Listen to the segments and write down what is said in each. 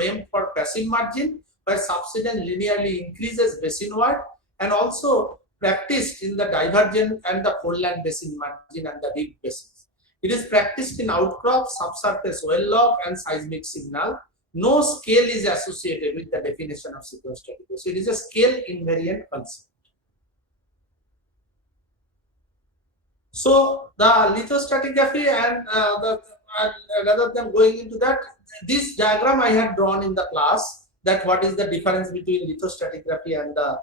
framed for passive margin, where subsidence linearly increases basinward, and also practiced in the divergent and the foreland basin margin and the deep basins. It is practiced in outcrop, subsurface well log, and seismic signal. No scale is associated with the definition of sequence stratigraphy. So it is a scale invariant concept. So the lithostratigraphy and rather than going into that, this diagram I had drawn in the class, that what is the difference between lithostratigraphy and the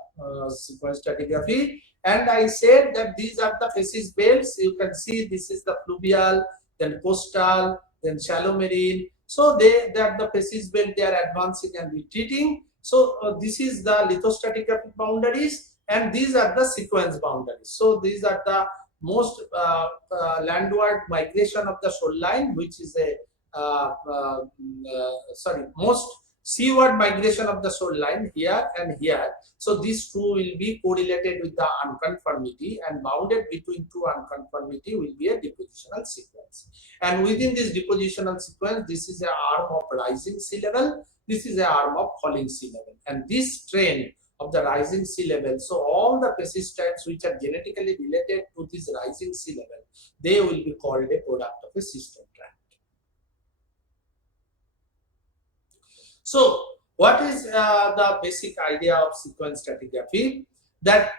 sequence stratigraphy, and I said that these are the facies belts. You can see this is the fluvial, then coastal, then shallow marine. So they are the facies belt, they are advancing and retreating. So this is the lithostratigraphic boundaries, and these are the sequence boundaries. So these are the most landward migration of the shoreline, which is a most seaward migration of the shoreline here and here. So these two will be correlated with the unconformity, and bounded between two unconformity will be a depositional sequence. And within this depositional sequence, this is an arm of rising sea level, this is an arm of falling sea level, and this trend of the rising sea level, so all the facies strands which are genetically related to this rising sea level, they will be called a product of a system trend. So what is the basic idea of sequence stratigraphy? That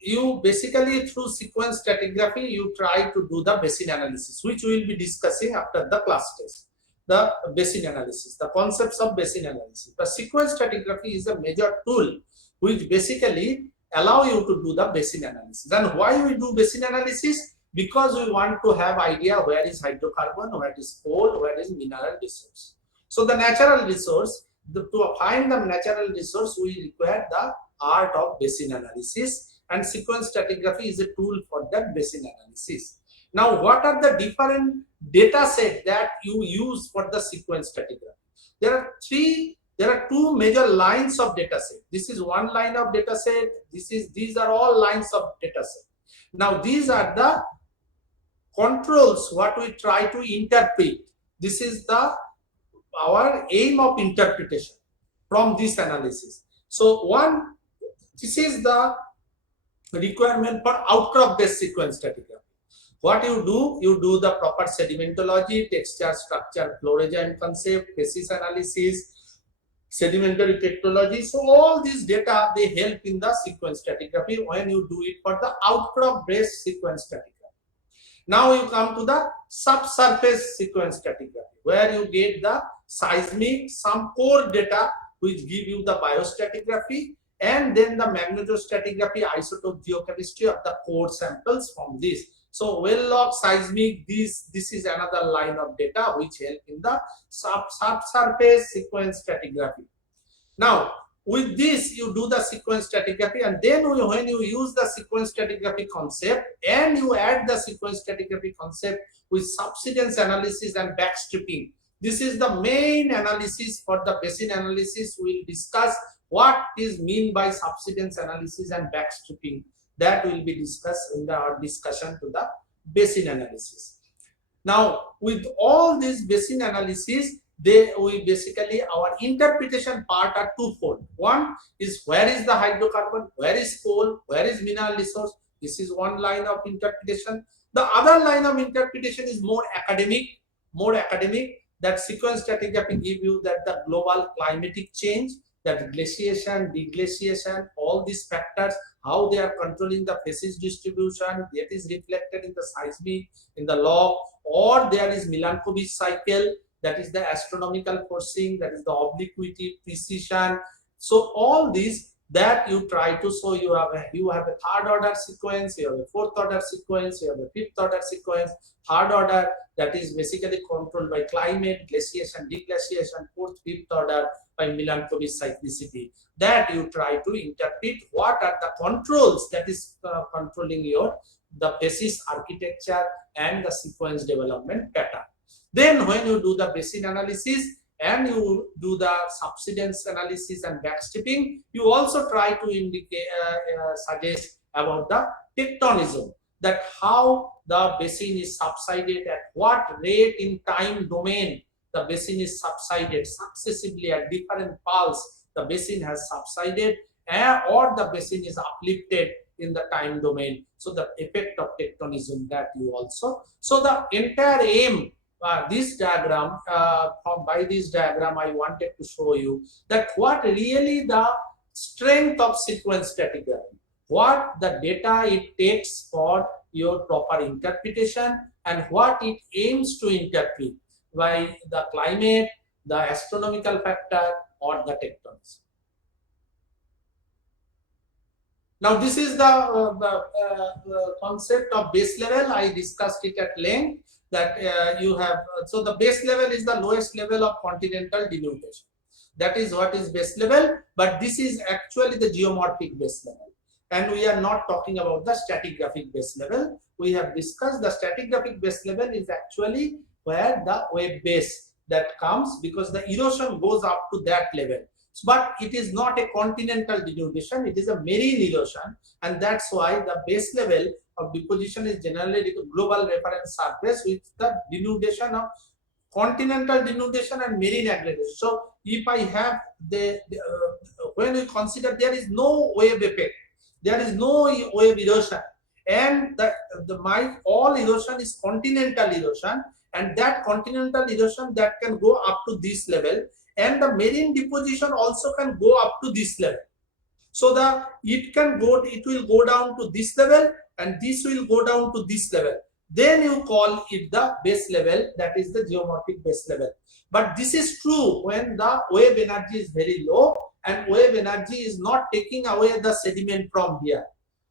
you basically through sequence stratigraphy you try to do the basin analysis, which we will be discussing after the class test. The basin analysis, the concepts of basin analysis. The sequence stratigraphy is a major tool which basically allow you to do the basin analysis. And why we do basin analysis? Because we want to have idea where is hydrocarbon, where is coal, where is mineral resource. So the natural resource, to find the natural resource, we require the art of basin analysis, and sequence stratigraphy is a tool for that basin analysis. Now, what are the different data set that you use for the sequence stratigraphy? There are two major lines of data set. This is one line of data set. These are all lines of data set. Now, these are the controls what we try to interpret. This is our aim of interpretation from this analysis. So this is the requirement for outcrop based sequence stratigraphy. What you do the proper sedimentology, texture, structure, flow regime concept, facies analysis, sedimentary technology. So all these data, they help in the sequence stratigraphy when you do it for the outcrop based sequence stratigraphy. Now you come to the subsurface sequence stratigraphy, where you get the seismic, some core data which give you the biostratigraphy, and then the magnetostratigraphy, isotope geochemistry of the core samples from this. So well log, seismic, this is another line of data which help in the subsurface sequence stratigraphy. Now with this you do the sequence stratigraphy, and then when you use the sequence stratigraphy concept and you add the sequence stratigraphy concept with subsidence analysis and backstripping, this is the main analysis for the basin analysis. We will discuss what is mean by subsidence analysis and backstripping. That will be discussed in our discussion to the basin analysis. Now, with all this basin analysis, our interpretation part are twofold. One is where is the hydrocarbon, where is coal, where is mineral resource. This is one line of interpretation. The other line of interpretation is more academic. That sequence stratigraphy give you that the global climatic change, that glaciation, deglaciation, all these factors, how they are controlling the facies distribution, that is reflected in the seismic, in the log, or there is Milankovitch cycle, that is the astronomical forcing, that is the obliquity, precision. So all these that you try to, so you have a third order sequence, you have a fourth order sequence, you have a fifth order sequence. Third order, that is basically controlled by climate, glaciation, deglaciation. Fourth, fifth order by Milankovitch cyclicity. That you try to interpret what are the controls that is controlling the facies architecture and the sequence development pattern. Then when you do the basin analysis and you do the subsidence analysis and backstripping, you also try to indicate, suggest about the tectonism, that how the basin is subsided, at what rate in time domain the basin is subsided successively at different pulse, the basin has subsided or the basin is uplifted in the time domain. So the effect of tectonism that you also. So the entire aim, this diagram, by this diagram, I wanted to show you that what really the strength of sequence stratigraphy, what the data it takes for your proper interpretation and what it aims to interpret by the climate, the astronomical factor, or the tectonics. Now, this is the concept of base level. I discussed it at length that you have. So, the base level is the lowest level of continental denudation. That is what is base level, but this is actually the geomorphic base level. And we are not talking about the stratigraphic base level. We have discussed the stratigraphic base level is actually where the wave base that comes because the erosion goes up to that level. But it is not a continental denudation, it is a marine erosion, and that's why the base level of deposition is generally the global reference surface with the denudation of continental denudation and marine aggregation. So if I have when we consider there is no wave effect, there is no wave erosion, and my all erosion is continental erosion, and that continental erosion that can go up to this level, and the marine deposition also can go up to this level. So it will go down to this level, and this will go down to this level. Then you call it the base level, that is the geomorphic base level. But this is true when the wave energy is very low and wave energy is not taking away the sediment from here.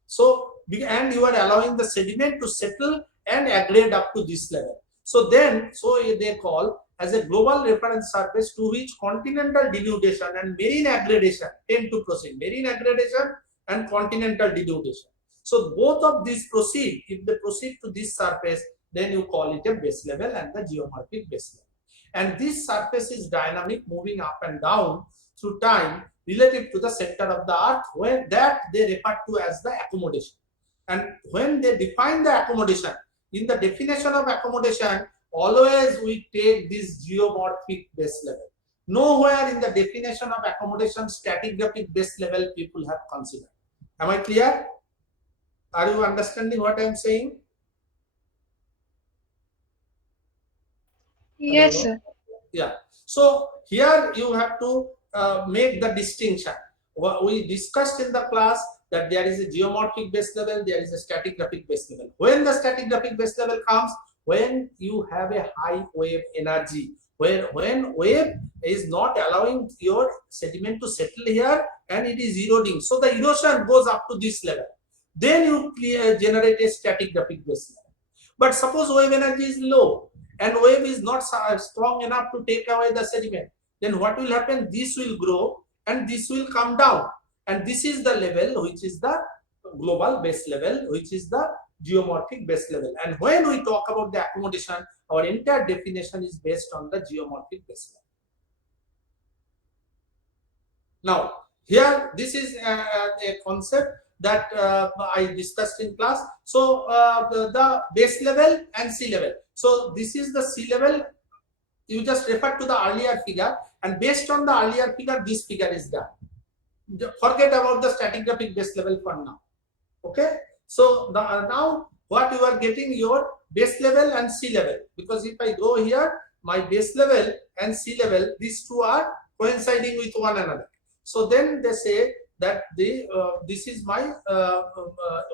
So, and you are allowing the sediment to settle and aggregate up to this level. So they call as a global reference surface to which continental denudation and marine aggregation tend to proceed. Marine aggregation and continental denudation. So both of these proceed. If they proceed to this surface, then you call it a base level and the geomorphic base level. And this surface is dynamic, moving up and down through time relative to the center of the earth, where that they refer to as the accommodation. And when they define the accommodation, in the definition of accommodation, always we take this geomorphic base level. Nowhere in the definition of accommodation stratigraphic base level people have considered. Am I clear? Are you understanding what I am saying? Yes, sir. Yeah. So here you have to make the distinction. We discussed in the class that there is a geomorphic base level, there is a stratigraphic base level. When the stratigraphic base level comes, when you have a high wave energy, when wave is not allowing your sediment to settle here and it is eroding, so the erosion goes up to this level, then you generate a stratigraphic base level. But suppose wave energy is low and wave is not strong enough to take away the sediment, then what will happen? This will grow and this will come down, and this is the level which is the global base level, which is the geomorphic base level. And when we talk about the accommodation, our entire definition is based on the geomorphic base level. Now here this is a concept that I discussed in class. So the base level and sea level. So this is the sea level. You just refer to the earlier figure, and based on the earlier figure, this figure is done. Forget about the stratigraphic base level for now. Okay. So now what you are getting, your base level and sea level, because if I go here, my base level and sea level, these two are coinciding with one another. So then they say that this is my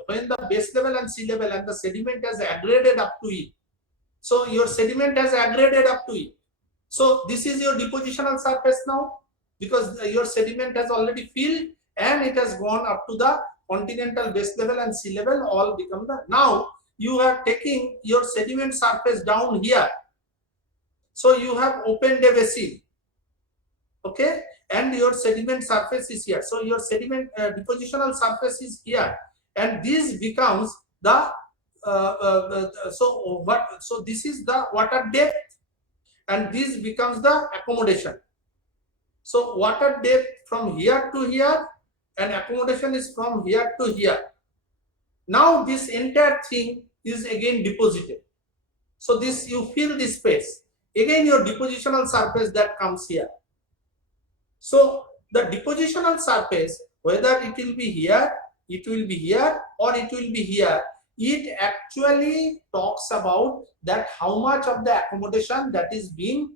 when the base level and sea level and the sediment has aggregated up to it. So your sediment has aggregated up to it. So this is your depositional surface now, because your sediment has already filled and it has gone up to the continental base level and sea level, all become the. Now you are taking your sediment surface down here. So you have opened a basin. Okay. And your sediment surface is here. So your sediment depositional surface is here, and this becomes the so this is the water depth, and this becomes the accommodation. So water depth from here to here, and accommodation is from here to here. Now this entire thing is again deposited. So this, you fill this space. again your depositional surface that comes here. So the depositional surface, whether it will be here, it will be here, or it will be here, it actually talks about that how much of the accommodation that is being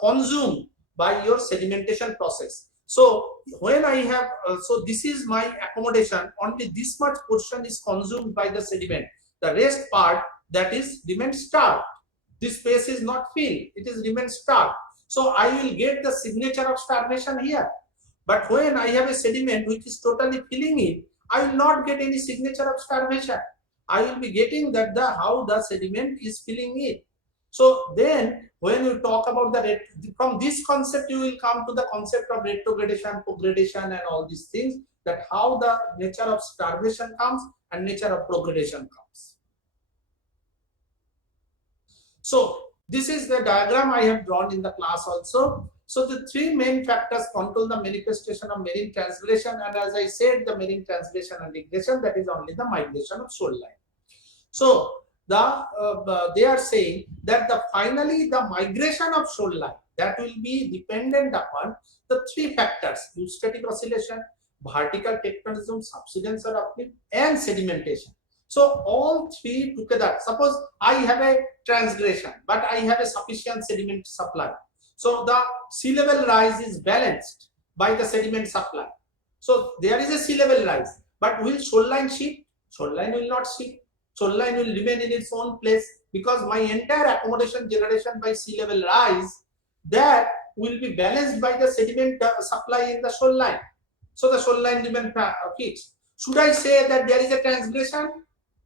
consumed by your sedimentation process. So when I have, so this is my accommodation, only this much portion is consumed by the sediment. The rest part that is remains starved. This space is not filled, it is remains starved. So I will get the signature of starvation here. But when I have a sediment which is totally filling it, I will not get any signature of starvation. I will be getting that the how the sediment is filling it. So then when you talk about the from this concept, you will come to the concept of retrogradation, progradation, and all these things, that how the nature of starvation comes and nature of progradation comes. So this is the diagram I have drawn in the class also. So the three main factors control the manifestation of marine transgression, and as I said, the marine transgression and regression, that is only the migration of shoreline. So they are saying that finally the migration of shoreline, that will be dependent upon the three factors: eustatic oscillation, vertical tectonism, subsidence or uplift, and sedimentation. So all three together, suppose I have a transgression, but I have a sufficient sediment supply. So the sea level rise is balanced by the sediment supply. So there is a sea level rise, but will shoreline shift? Shoreline will not shift. Shoreline will remain in its own place, because my entire accommodation generation by sea level rise, that will be balanced by the sediment supply in the shoreline. So the shoreline remain fixed. Should I say that there is a transgression?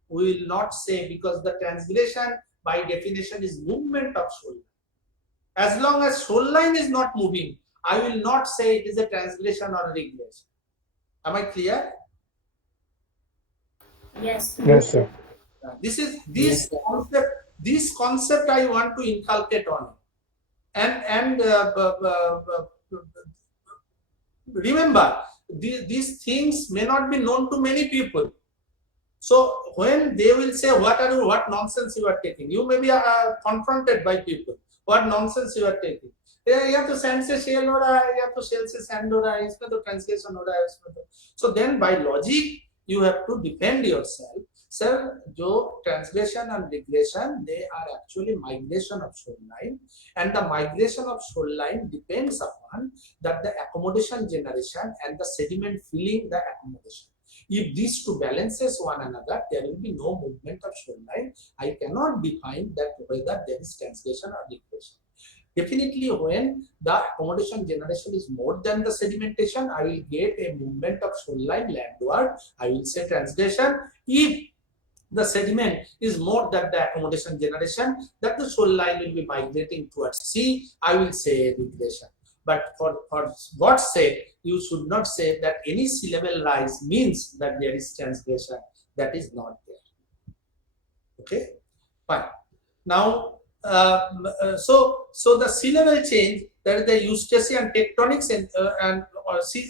We will not say, because the transgression by definition is movement of shoreline. As long as shoreline is not moving, I will not say it is a transgression or a regression. Am I clear? Yes. Yes, sir. This is this concept I want to inculcate on it. And remember, these things may not be known to many people. So when they will say, what nonsense you are taking, you may be confronted by people. What nonsense you are taking? या तो sand से shell हो रहा है, या तो shell से sand हो रहा है, इसमें तो ट्रांसलेशन हो रहा है, इसमें तो. So then by logic you have to defend yourself. Sir, jo transgression and regression, they are actually migration of shoreline, and the migration of shoreline depends upon that the accommodation generation and the sediment filling the accommodation. If these two balances one another, there will be no movement of shoreline. I cannot define that whether there is transgression or regression. Definitely, when the accommodation generation is more than the sedimentation, I will get a movement of shoreline landward. I will say transgression. If the sediment is more than the accommodation generation, that the shoreline will be migrating towards sea, I will say regression. But for God's sake, you should not say that any sea level rise means that there is transgression. That is not there. Okay, fine. Now, so the sea level change, that is the eustacy and tectonics, and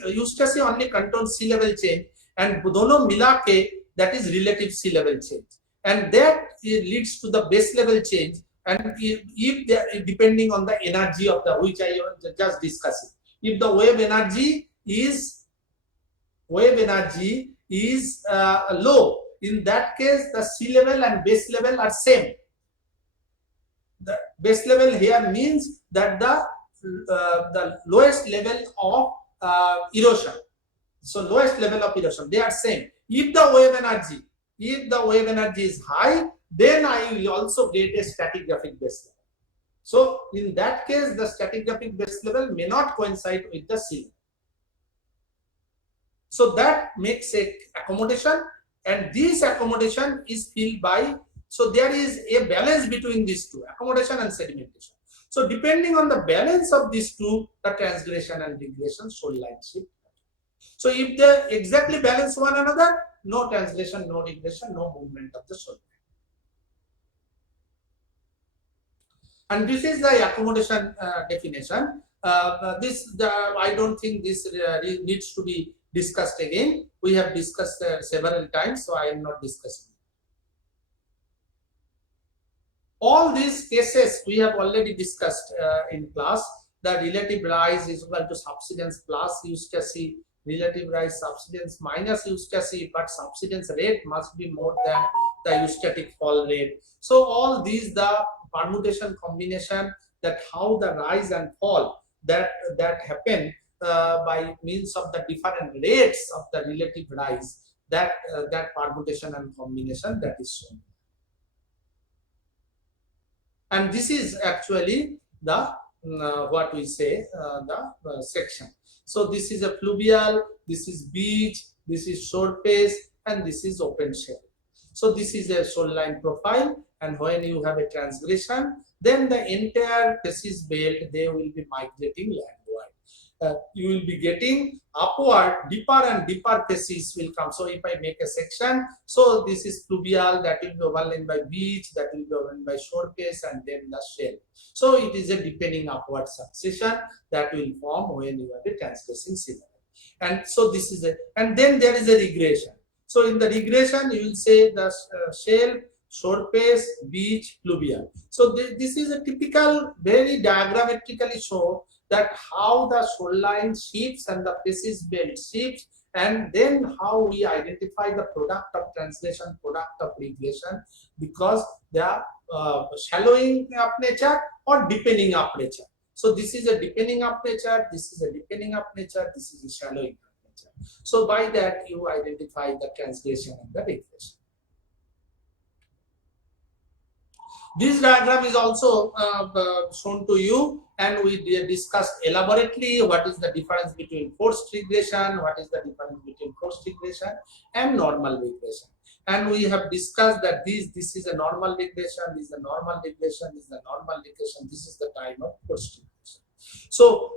eustacy only controls sea level change, and dono mila ke, that is relative sea level change, and that leads to the base level change. And if they are depending on the energy of the, which I just discussed, if the wave energy is low, in that case the sea level and base level are same. The base level here means that the lowest level of erosion. So lowest level of erosion, they are same. If the wave energy is high, then I will also get a stratigraphic base level. So in that case, the stratigraphic base level may not coincide with the sea level. So that makes a accommodation, and this accommodation is filled by, so there is a balance between these two, accommodation and sedimentation. So depending on the balance of these two, the transgression and regression shoreline shift. So if they exactly balance one another, no transgression, no regression, no movement of the shoreline. And this is the accommodation definition. I don't think this needs to be discussed again. We have discussed several times, so I am not discussing. All these cases we have already discussed in class. The relative rise is equal to subsidence plus Eustacy, relative rise subsidence minus Eustacy, but subsidence rate must be more than the eustatic fall rate. So all these, the permutation combination, that how the rise and fall that happen by means of the different rates of the relative rise, that permutation and combination that is shown. And this is actually the what we say the section. So this is a fluvial, this is beach, this is shore face, and this is open shell. So this is a shoreline profile, and when you have a transgression, then the entire facies belt, they will be migrating landward. You will be getting upward, deeper and deeper facies will come. So if I make a section, so this is fluvial, that will be overlain by beach, that will be overlain by shore face, and then the shell. So it is a depending upward succession that will form when you have a transgressing scenario. And so this is a, and then there is a regression. So in the regression, you will say the shell, shore face, beach, fluvial. So this is a typical, very diagrammatically show that how the shoreline shifts and the facies belt shifts, and then how we identify the product of transgression, product of regression, because they are shallowing up nature or deepening up nature. So this is a deepening up nature, this is a deepening up nature, this is a shallowing up nature. So by that you identify the transgression and the regression. This diagram is also shown to you, and we discussed elaborately what is the difference between forced regression, what is the difference between forced regression and normal regression. And we have discussed that this is a normal regression, this is a normal regression, this is a normal regression, this is the time of forced regression. So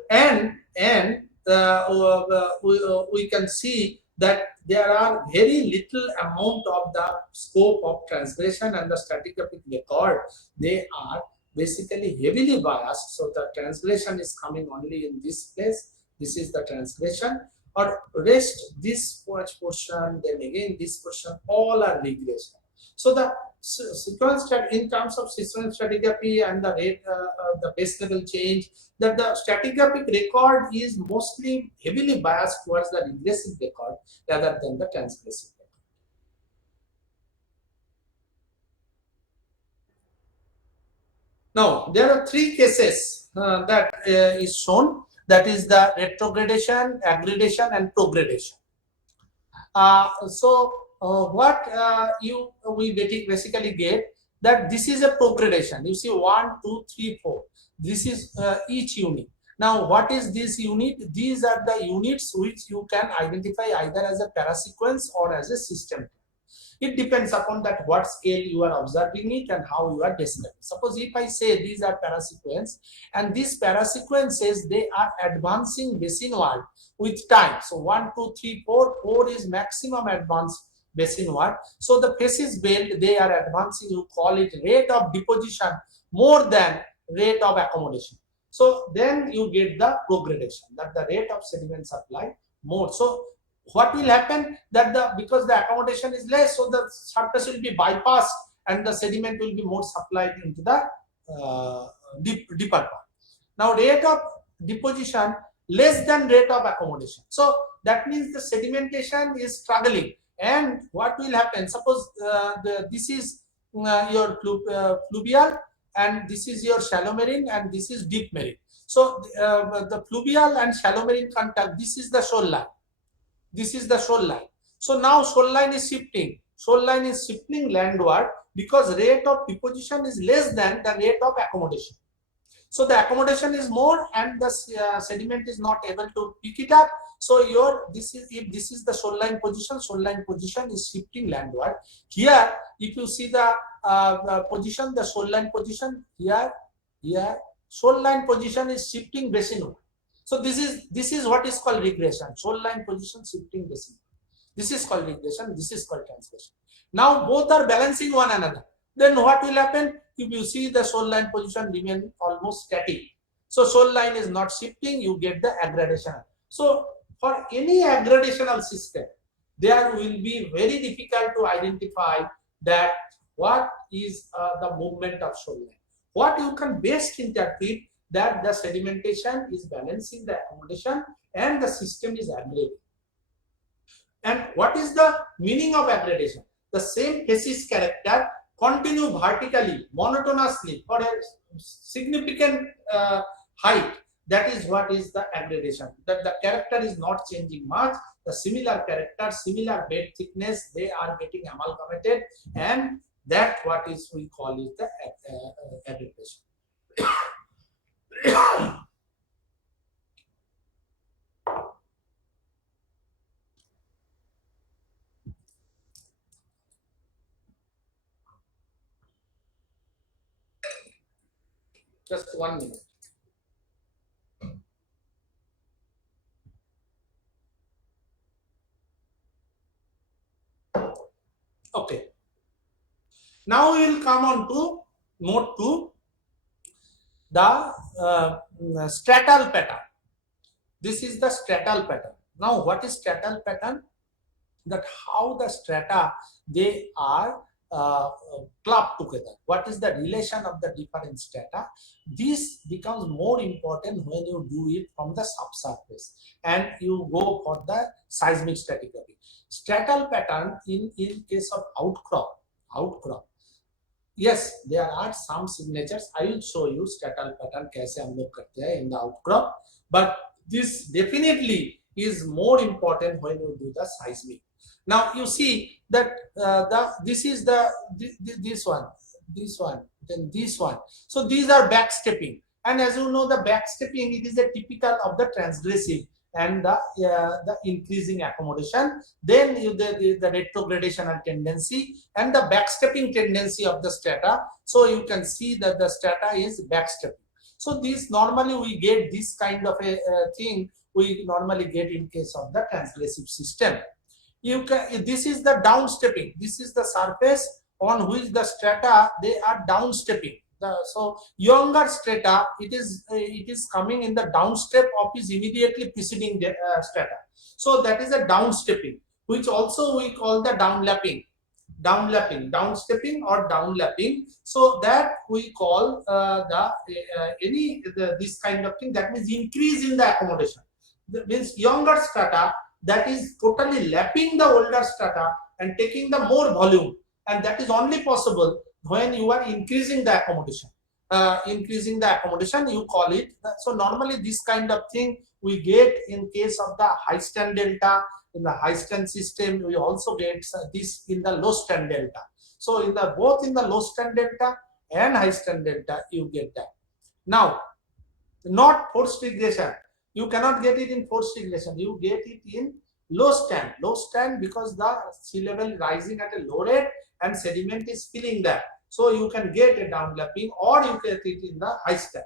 we can see that there are very little amount of the scope of transgression, and the stratigraphic record, they are basically heavily biased. So the transgression is coming only in this place. This is the transgression, or rest this portion, then again this portion, all are regression. So the sequence in terms of sequence stratigraphy and the rate, the base level change, that the stratigraphic record is mostly heavily biased towards the regressive record rather than the transgressive record. Now there are three cases that is shown, that is the retrogradation, aggradation, and progradation. What we basically get that this is a progradation. You see 1, 2, 3, 4. This is each unit. Now, what is this unit? These are the units which you can identify either as a parasequence or as a system. It depends upon that what scale you are observing it and how you are describing. Suppose if I say these are parasequence, and these parasequences, they are advancing basinward with time. So 1, 2, 3, 4, 4 is maximum advance basinward. So the facies belt, they are advancing, you call it rate of deposition more than rate of accommodation. So then you get the progradation, that the rate of sediment supply more. So what will happen, that because the accommodation is less, so the surface will be bypassed and the sediment will be more supplied into the deeper part. Now rate of deposition less than rate of accommodation. So that means the sedimentation is struggling. And what will happen, suppose this is your fluvial, and this is your shallow marine, and this is deep marine. So the fluvial and shallow marine contact, this is the shoreline. This is the shoreline. So now shoreline is shifting. Shoreline is shifting landward because rate of deposition is less than the rate of accommodation. So the accommodation is more, and the sediment is not able to pick it up. So if this is the shoreline position is shifting landward. Here, if you see the position, the shoreline position here, shoreline position is shifting basinward. So this is what is called regression. Shoreline position shifting basin. This is called regression. This is called transgression. Now both are balancing one another. Then what will happen? If you see the shoreline position remain almost static, so shoreline is not shifting, you get the aggradation. So for any aggradational system, there will be very difficult to identify that what is the movement of shoreline. What you can best interpret that the sedimentation is balancing the accommodation and the system is aggregating. And what is the meaning of aggregation? The same facies character continue vertically, monotonously for a significant height. That is what is the aggregation. That the character is not changing much. The similar character, similar bed thickness, they are getting amalgamated, and that what is we call is the aggregation. Just 1 minute. Okay. Now we will come on to note 2, the stratal pattern. This is the stratal pattern. Now, what is stratal pattern? That how the strata they are clubbed together. What is the relation of the different strata? This becomes more important when you do it from the subsurface and you go for the seismic stratigraphy. Stratal pattern in case of outcrop. Yes, there are some signatures. I will show you stratal pattern kaise hum log karte hain in the outcrop, but this definitely is more important when you do the seismic. Now you see that this is this one, then this one. So these are backstepping, and as you know, the backstepping, it is a typical of the transgressive and the increasing accommodation. Then the retrogradational tendency and the backstepping tendency of the strata. So you can see that the strata is backstepping. So this normally we get this kind of a thing we normally get in case of the transgressive system. You can, this is the downstepping. This is the surface on which the strata they are downstepping. So younger strata, it is coming in the downstep of is immediately preceding the strata. So that is a downstepping, which also we call the downstepping or downlapping. So that we call this kind of thing. That means increase in the accommodation. That means younger strata that is totally lapping the older strata and taking the more volume, and that is only possible when you are increasing the accommodation. You call it. So normally this kind of thing we get in case of the high stand delta. In the high stand system, we also get this in the low stand delta. So in the both in the low stand delta and high stand delta, you get that. Now, not forced regression. You cannot get it in forced regression. You get it in low stand. Low stand because the sea level rising at a low rate and sediment is filling that. So you can get a downlapping, or you get it in the high stand.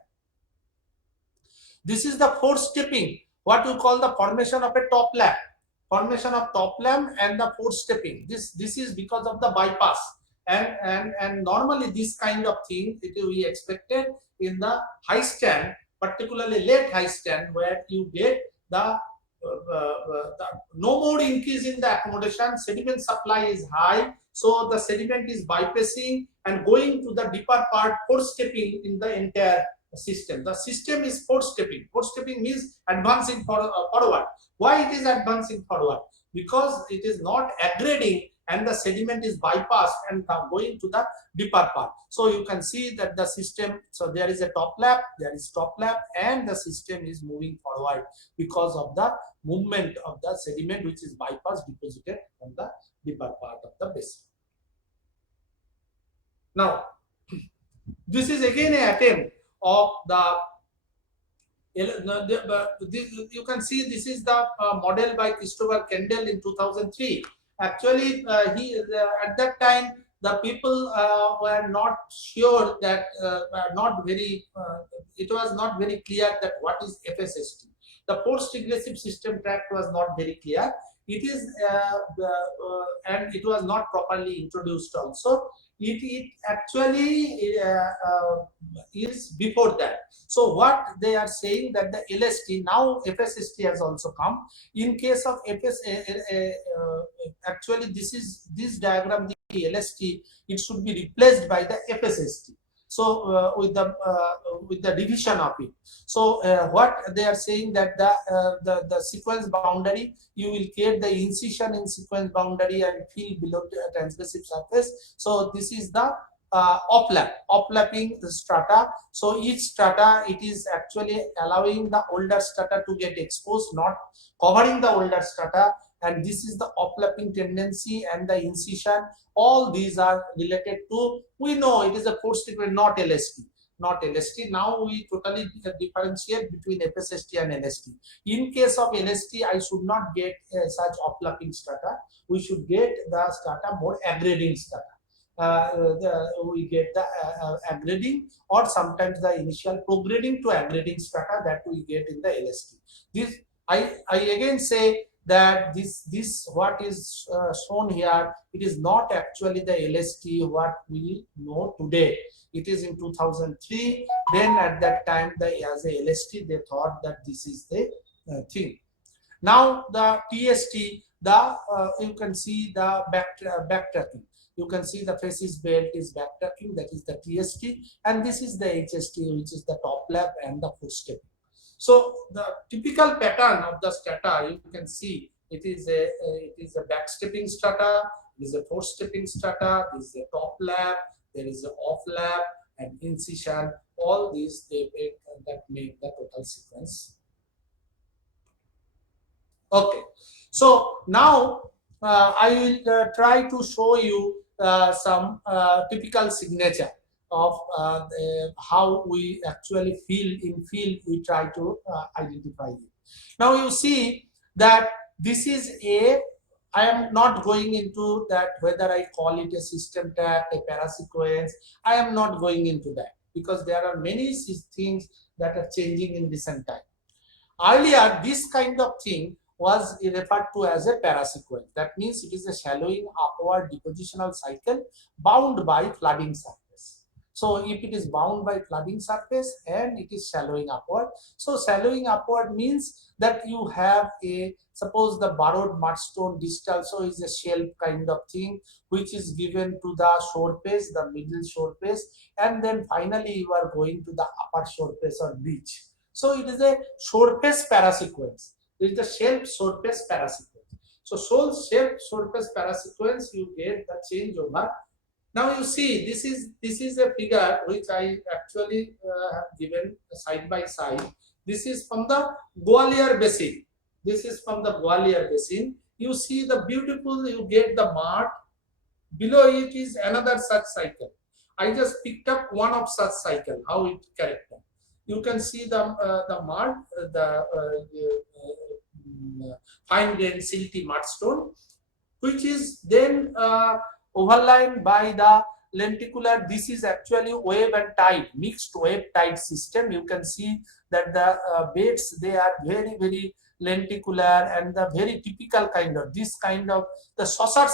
This is the forced stepping, what you call the formation of a top lap. Formation of top lap and the forced stepping. This is because of the bypass. And normally this kind of thing we expected in the high stand, particularly late high stand, where you get the no more increase in the accommodation, sediment supply is high, so the sediment is bypassing and going to the deeper part, force stepping in the entire system. The system is force stepping. Force stepping means advancing forward. Why it is advancing forward? Because it is not aggregating and the sediment is bypassed and going to the deeper part. So you can see that the system, so there is a top lap, and the system is moving forward because of the movement of the sediment which is bypassed, deposited on the deeper part of the basin. Now, this is again an attempt of you can see this is the model by Christopher Kendall in 2003. Actually, at that time the people were not sure that it was not very clear that what is FSST. The post regressive system tract was not very clear. It is and it was not properly introduced also. It actually is before that. So what they are saying that the LST, now FSST has also come. In case of actually this diagram LST, it should be replaced by the FSST. So with the division of it. So what they are saying that the sequence boundary, you will create the incision in sequence boundary and fill below the transgressive surface. So this is the offlapping strata. So each strata, it is actually allowing the older strata to get exposed, not covering the older strata. And this is the offlapping tendency and the incision. All these are related to, we know it is a force treatment, not LST. Not LST. Now we totally differentiate between FSST and LST. In case of LST, I should not get such offlapping strata. We should get the strata more aggrading strata. We get the aggrading, or sometimes the initial prograding to aggrading strata that we get in the LST. This I again say that this what is shown here, it is not actually the LST what we know today. It is in 2003. Then at that time, as a LST, they thought that this is the thing. Now the TST, you can see the backtracking. You can see the facies belt is backtracking, that is the TST, and this is the HST, which is the top lap and the footstep. So the typical pattern of the strata, you can see it is a backstepping strata, it is a forestepping strata, this is a top lap, there is an off lap and incision. All these that make the total sequence. Okay, so now I will try to show you some typical signature of how we actually feel in field. We try to identify it. Now you see that this is I am not going into that whether I call it a system track, a parasequence. I am not going into that because there are many things that are changing in recent time. Earlier, this kind of thing was referred to as a parasequence. That means it is a shallowing upward depositional cycle bound by flooding surface. So if it is bound by flooding surface and it is shallowing upward, so shallowing upward means that you have a, suppose the borrowed mudstone distal, so is a shelf kind of thing which is given to the shore face, the middle shore face, and then finally you are going to the upper shore face or beach. So it is a shore face parasequence. It is the shelf shore face parasequence. So shelf shore face parasequence, you get the changeover. Now you see this is a figure which I actually have given side by side. This is from the Gwalior Basin. This is from the Gwalior Basin. You see the beautiful, you get the mud. Below it is another such cycle. I just picked up one of such cycle, how it character. You can see the mud, the fine grained silty mudstone, which is then overlined by the lenticular. This is actually wave and tide, mixed wave tide system. You can see that the beds, they are very, very lenticular and the very typical kind of this kind of the saucer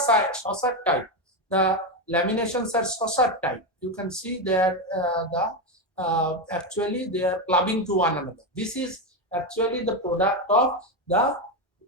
type. The laminations are saucer type. You can see there actually they are clubbing to one another. This is actually the product of the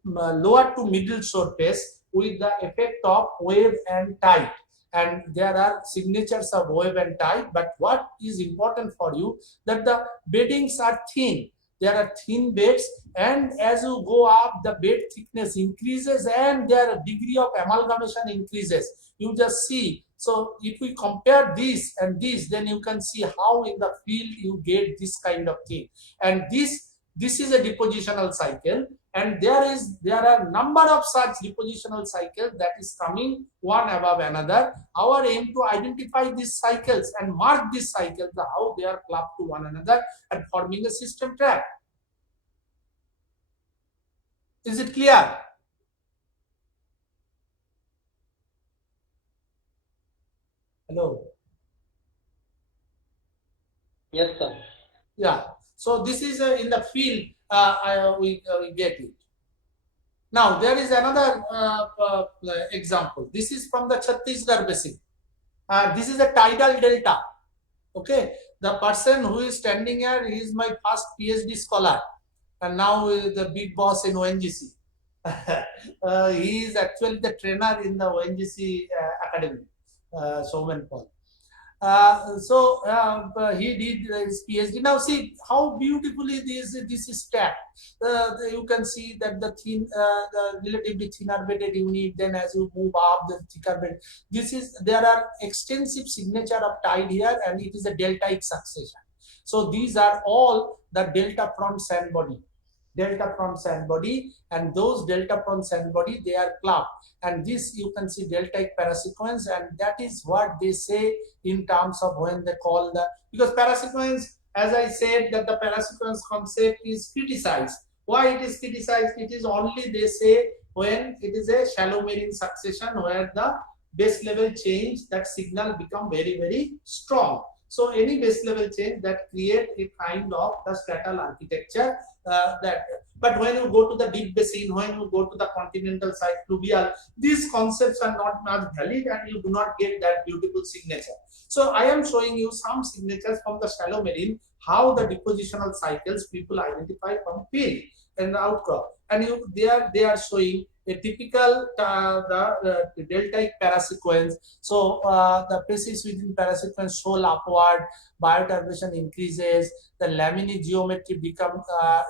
lower to middle surface with the effect of wave and tide. And there are signatures of wave and tide, but what is important for you that the beddings are thin. There are thin beds, and as you go up, the bed thickness increases and their degree of amalgamation increases. You just see. So if we compare this and this, then you can see how in the field you get this kind of thing. And this is a depositional cycle, and there are number of such depositional cycles that is coming one above another. Our aim to identify these cycles and mark these cycles, how they are clubbed to one another and forming a system track. Is it clear? Hello. Yes, sir. Yeah. So this is in the field. We get it. Now there is another example. This is from the Chhattisgarh Basin. This is a tidal delta. Okay, the person who is standing here, he is my first PhD scholar, and now the big boss in ONGC. He is actually the trainer in the ONGC academy. Showman Paul. He did his PhD. Now see how beautifully this is stacked. You can see that the relatively thinner bedded unit. Then as you move up the thicker bed, there are extensive signature of tide here, and it is a deltaic succession. So these are all the delta front sand body. Delta front sand body, and those delta front sand body, they are clubbed, and this you can see deltaic parasequence, and that is what they say in terms of when they call the, because parasequence, as I said, that the parasequence concept is criticized. Why it is criticized? It is only, they say, when it is a shallow marine succession where the base level change, that signal become very strong. So any base level change that create a kind of the stratal architecture that. But when you go to the deep basin, when you go to the continental side, fluvial, these concepts are not much valid, and you do not get that beautiful signature. So I am showing you some signatures from the shallow marine, how the depositional cycles people identify from field and outcrop, and they are showing a typical the deltaic parasequence. So the pieces within parasequence shoal upward, bioturbation increases, the laminae geometry becomes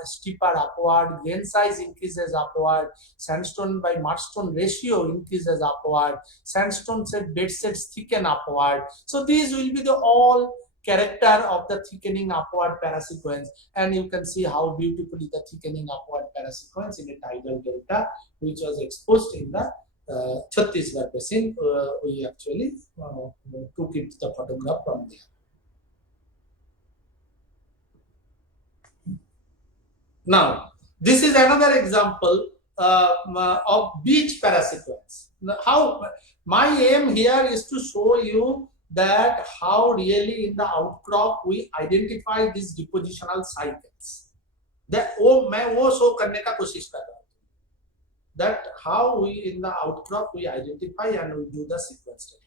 steeper upward, grain size increases upward, sandstone by mudstone ratio increases upward, sandstone set bed sets thicken upward. So these will be the all character of the thickening upward parasequence, and you can see how beautifully the thickening upward parasequence in a tidal delta, which was exposed in the Chhattisgarh basin. We actually took it the photograph from there. Now, this is another example of beach parasequence. How my aim here is to show you that how really in the outcrop we identify these depositional cycles. That मैं वो show करने का कोशिश कर रहा हूँ. That how we in the outcrop we identify and we do the sequence study.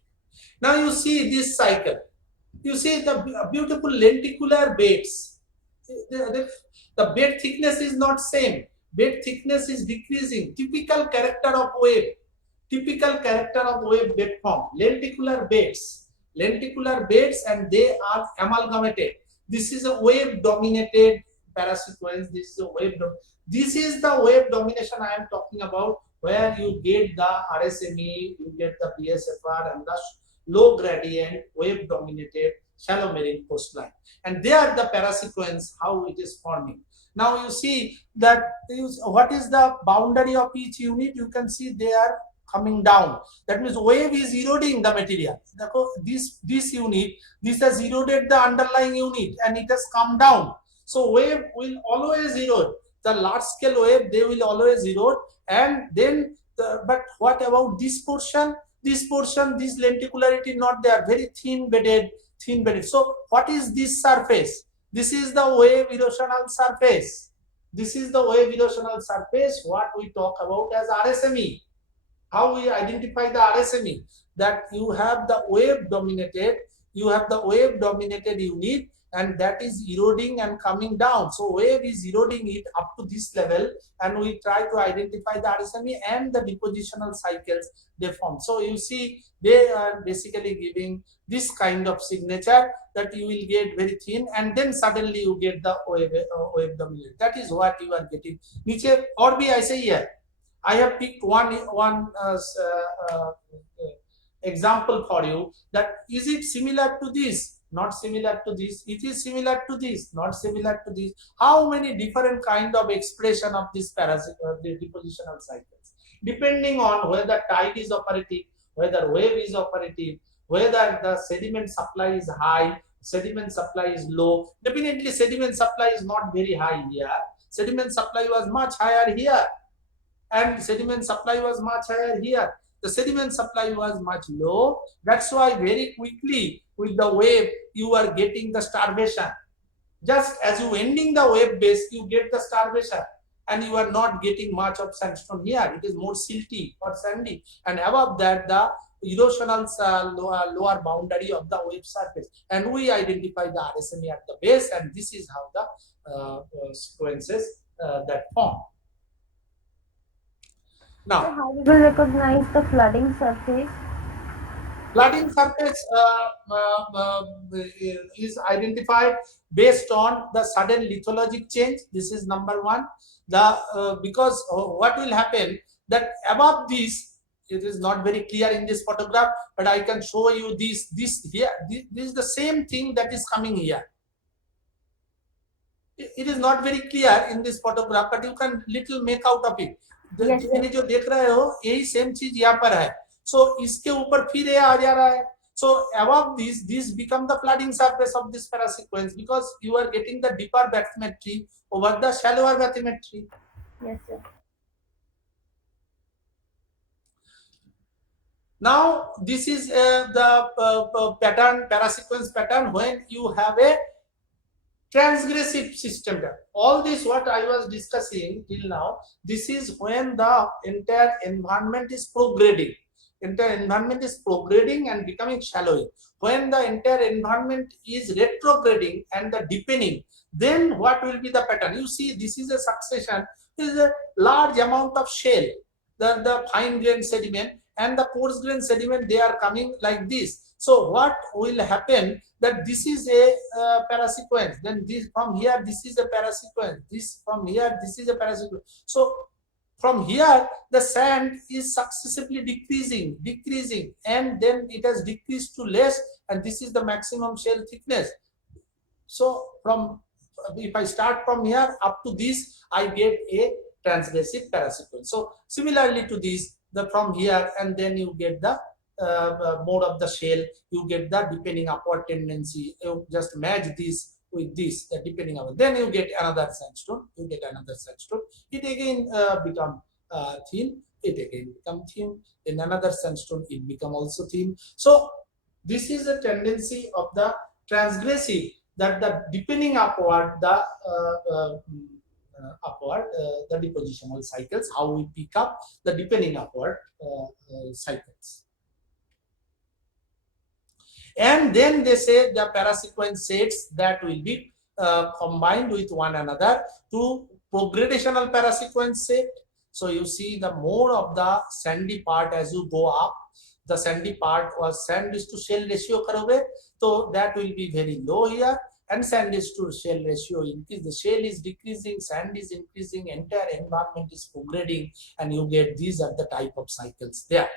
Now you see this cycle. You see the beautiful lenticular beds. The bed thickness is not same. Bed thickness is decreasing. Typical character of wave. Typical character of wave bed form. Lenticular beds. Lenticular beds, and they are amalgamated. This is a wave dominated parasequence. This is the wave domination I am talking about, where you get the RSME, you get the PSFR, and the low gradient wave dominated shallow marine coastline, and there the parasequence how it is forming. Now you see that what is the boundary of each unit. You can see they are coming down. That means wave is eroding the material. This unit, this has eroded the underlying unit and it has come down. So wave will always erode. The large scale wave, they will always erode. And then but what about this portion? This portion, this lenticularity not there, very thin bedded. So what is this surface? This is the wave erosional surface. This is the wave erosional surface, what we talk about as RSME. How we identify the RSME? That you have the wave dominated, unit, and that is eroding and coming down. So wave is eroding it up to this level, and we try to identify the RSME and the depositional cycles they form. So you see, they are basically giving this kind of signature that you will get very thin, and then suddenly you get the wave dominant. That is what you are getting. Niche or be I say here. I have picked one example for you. That is it similar to this? Not similar to this. It is similar to this. Not similar to this. How many different kind of expression of this the depositional cycles, depending on whether tide is operative, whether wave is operative, whether the sediment supply is high, sediment supply is low. Definitely sediment supply is not very high here. Sediment supply was much higher here, and sediment supply was much higher here. The sediment supply was much low. That's why very quickly with the wave you are getting the starvation. Just as you ending the wave base, you get the starvation, and you are not getting much of sandstone here. It is more silty or sandy, and above that the erosional lower boundary of the wave surface, and we identify the RSME at the base, and this is how the sequences that form. So Now, how we will recognize the flooding surface? Flooding surface is identified based on the sudden lithologic change. This is number one. The because what will happen that above this, it is not very clear in this photograph, but I can show you this here. This is the same thing that is coming here. It is not very clear in this photograph, but you can little make out of it. Yes, मैंने जो देख रहे हो यही same चीज यहाँ पर है. So इसके ऊपर फिर ये आ जा रहा है. So above this become the flooding surface of this parasequence because you are getting the deeper bathymetry over the shallower bathymetry. yes, sir. Now this is the pattern, parasequence pattern when you have a transgressive system. All this what I was discussing till now, this is when the entire environment is prograding. Entire environment is prograding and becoming shallow. When the entire environment is retrograding and the deepening, then what will be the pattern? You see, this is a succession. This is a large amount of shale, the fine grained sediment and the coarse grained sediment, they are coming like this. So what will happen that this is a parasequence, then this from here this is a parasequence, this from here this is a parasequence. So from here the sand is successively decreasing and then it has decreased to less, and this is the maximum shell thickness. So from if I start from here up to this, I get a transgressive parasequence. So similarly to this, the from here and then you get the mode of the shell, you get the depending upward tendency. You just match this with this, depending on. Then you get another sandstone. You get another sandstone. It again become thin. It again become thin. In another sandstone, it become also thin. So this is a tendency of the transgressive, that the depending upward the depositional cycles, how we pick up the depending upward cycles. And then they say the parasequence sets that will be combined with one another to progradational parasequence set. So you see the more of the sandy part as you go up, the sandy part was sand is to shell ratio karoge, so that will be very low here, and sand is to shell ratio increase. The shell is decreasing, sand is increasing, entire environment is prograding, and you get these are the type of cycles there.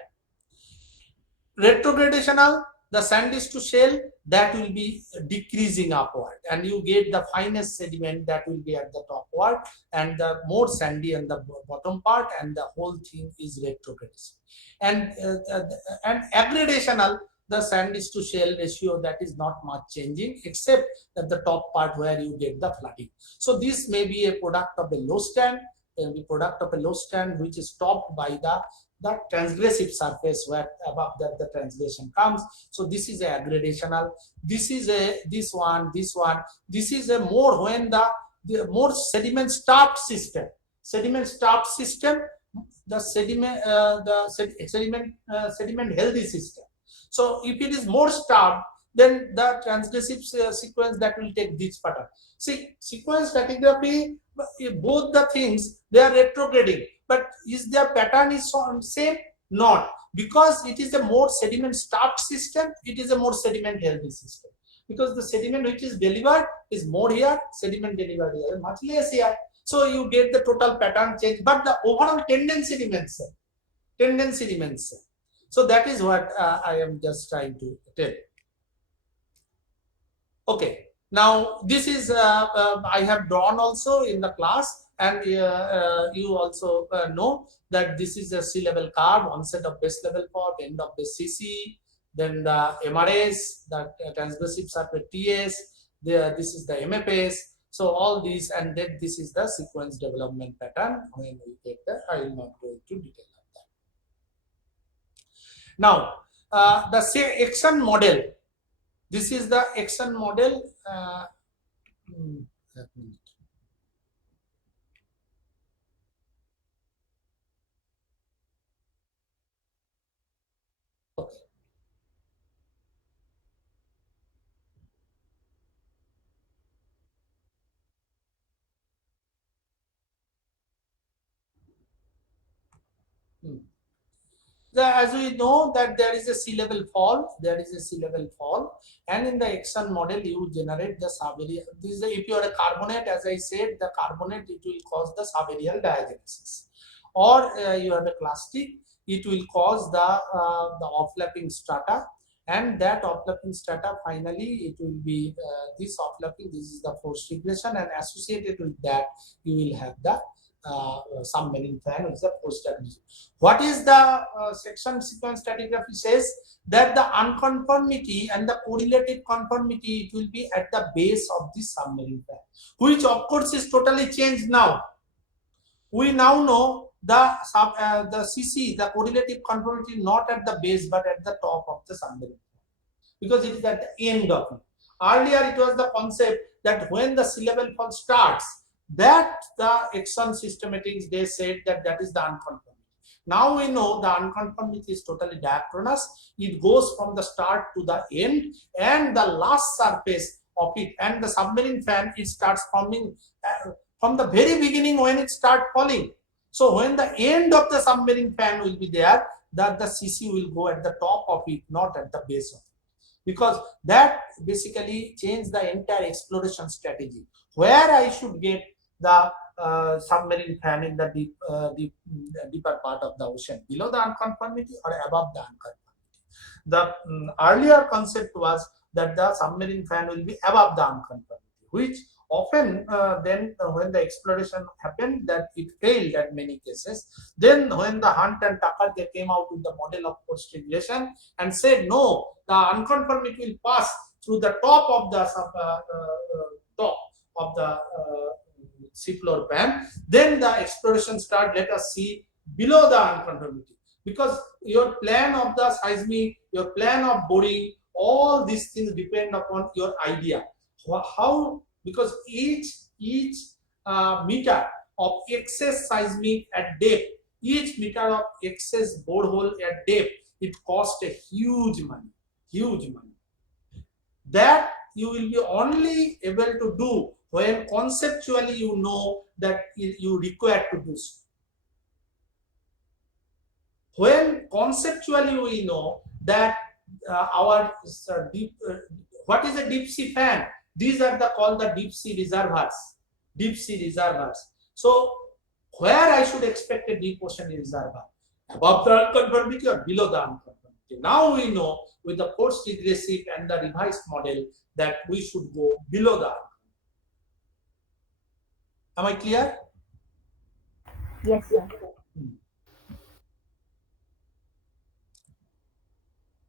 Retrogradational, the sand is to shell, that will be decreasing upward, and you get the finest sediment that will be at the top part, and the more sandy on the bottom part, and the whole thing is retrogradation. And aggradational, the sand is to shell ratio, that is not much changing except at the top part where you get the flooding. So this may be a product of a low stand, which is topped by the transgressive surface where above that the translation comes. So this is a aggradational. This is a this one. This is a more when the more sediment starved system. Sediment starved system, the sediment healthy system. So if it is more starved, then the transgressive sequence that will take this pattern. See, sequence stratigraphy, both the things they are retrograding, but is their pattern is same? Not, because it is a more sediment starved system, it is a more sediment healthy system, because the sediment which is delivered is more here, sediment delivered here much less here. So you get the total pattern change, but the overall tendency remains same. Tendency remains same. So that is what I am just trying to tell. Okay, now this is I have drawn also in the class, and you also know that this is a sea level curve, onset of base level form, end of base CC, then the MRS, the transgressive surface TS, this is the MFS. So all these, and then this is the sequence development pattern when we get the, I will not go into detail of that. Now, the action model. This is the action model. Okay. as we know that there is a sea level fall, and in the action model you generate the subaerial. This is if you are a carbonate, as I said, the carbonate it will cause the subaerial diagenesis, or you have a clastic, it will cause the offlapping strata, and that offlapping strata finally it will be this offlapping. This is the forced regression, and associated with that you will have the submarine fan with the forced stabilization. What is the section sequence stratigraphy says that the unconformity and the correlated conformity it will be at the base of the submarine fan, which of course is totally changed now. We now know the CC, the correlative conformity, not at the base but at the top of the submarine fan, because it is at the end of it. Earlier it was the concept that when the sea level fall starts, that the action systematics they said that is the unconformity. Now we know the unconformity is totally diachronous. It goes from the start to the end, and the last surface of it, and the submarine fan it starts forming from the very beginning when it starts falling. So when the end of the submarine fan will be there, that the CC will go at the top of it, not at the base of it, because that basically changed the entire exploration strategy. Where I should get the submarine fan in the deeper part of the ocean, below the unconformity or above the unconformity. The earlier concept was that the submarine fan will be above the unconformity, which often then when the exploration happened, that it failed at many cases. Then when the Hunt and Tucker they came out with the model of forced regression and said no, the unconformity will pass through the top of the top of the seafloor pan. Then the exploration start. Let us see below the unconformity, because your plan of the seismic, your plan of boring, all these things depend upon your idea. How, because each meter of excess seismic at depth, each meter of excess borehole at depth, it costs a huge money. That you will be only able to do when conceptually you know that you require to do so. When conceptually we know that our what is a deep sea fan? These are called the deep sea reservoirs. So where I should expect a deep ocean reservoir? Above the unconformity or below the unconformity? Now we know with the forced regressive and the revised model that we should go below the unconformity. Am I clear? Yes, sir.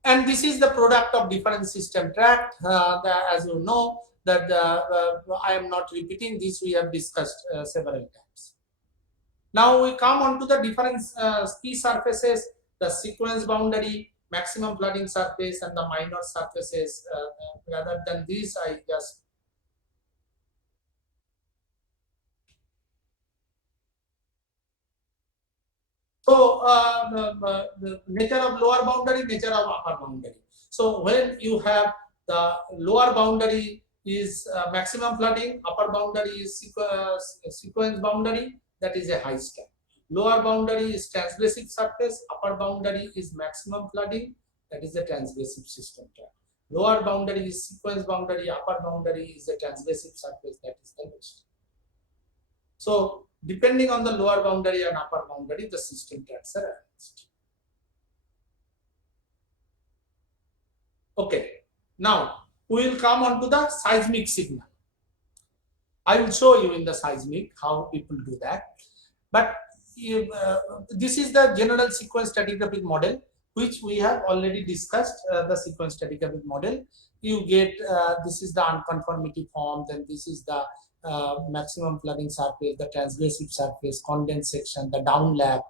And this is the product of different system tract. As you know, that I am not repeating this, we have discussed several times. Now we come on to the different key surfaces, the sequence boundary, maximum flooding surface, and the minor surfaces. Rather than this, I just so the nature of lower boundary, nature of upper boundary. So when you have the lower boundary is maximum flooding, upper boundary is sequence boundary, that is a high step. Lower boundary is transgressive surface, upper boundary is maximum flooding, that is a transgressive system tract. Lower boundary is sequence boundary, upper boundary is a transgressive surface, that is the low step. So depending on the lower boundary and upper boundary, the system tracks are arranged. Okay, now we will come on to the seismic signal. I will show you in the seismic how people do that. But this is the general sequence stratigraphic model, which we have already discussed. The sequence stratigraphic model. You get this is the unconformity form, then this is the maximum flooding surface, the transgressive surface, condensed section, the downlap,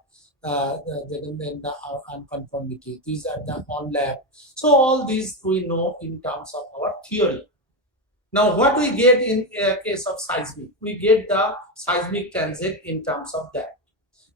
then the unconformity. These are the onlap. So all these we know in terms of our theory. Now what we get in case of seismic, we get the seismic transit in terms of that.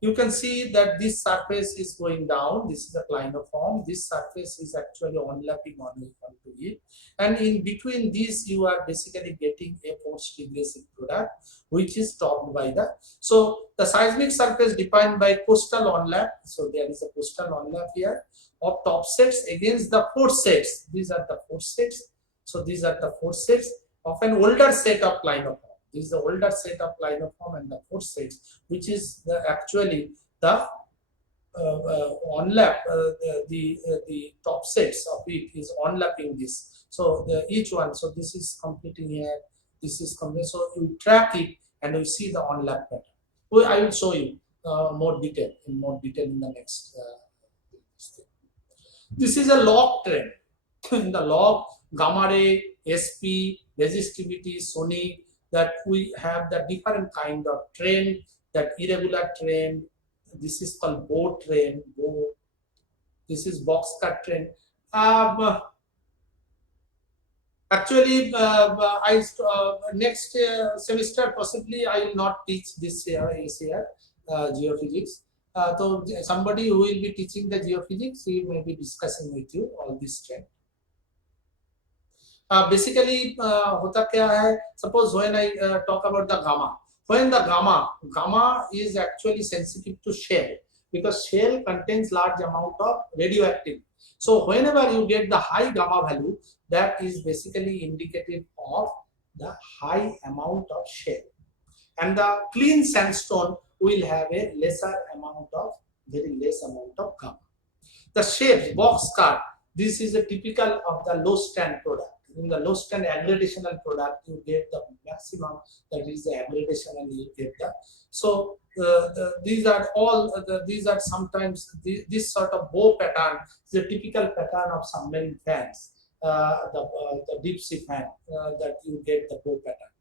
you can see that this surface is going down. This is a clinoform. This surface is actually onlapping onto it. And in between these, you are basically getting a post-regressive product, which is topped by the. So the seismic surface defined by coastal onlap. So there is a coastal onlap here of top sets against the force sets. These are the force sets. So these are the force sets of an older set of clinoform. This is the older set of clinoform and the force sets, which is actually the onlap, the top sets of it is onlapping this. So each one, so this is completing here, this is completing. So you track it and you see the onlap pattern. Well, I will show you more detail in the next. This is a log trend. In the log, gamma ray, SP, resistivity, sonic, that we have the different kind of trend, that irregular trend. This is called bow trend. Bow. This is box cut trend. Actually, next semester possibly I will not teach this year, geophysics. So somebody who will be teaching the geophysics, he may be discussing with you all this trend. Basically होता क्या है, suppose when I talk about the gamma, when the gamma is actually sensitive to shell, because shell contains large amount of radioactive. So whenever you get the high gamma value, that is basically indicative of the high amount of shell, and the clean sandstone will have a very less amount of gamma. The shapes, box cut, this is a typical of the low stand product. In the low stand aggradational product, you get the maximum, that is the aggradation, and you get the. So these are all, these are sometimes, this sort of bow pattern is a typical pattern of submarine fans, the deep sea fan, that you get the bow pattern.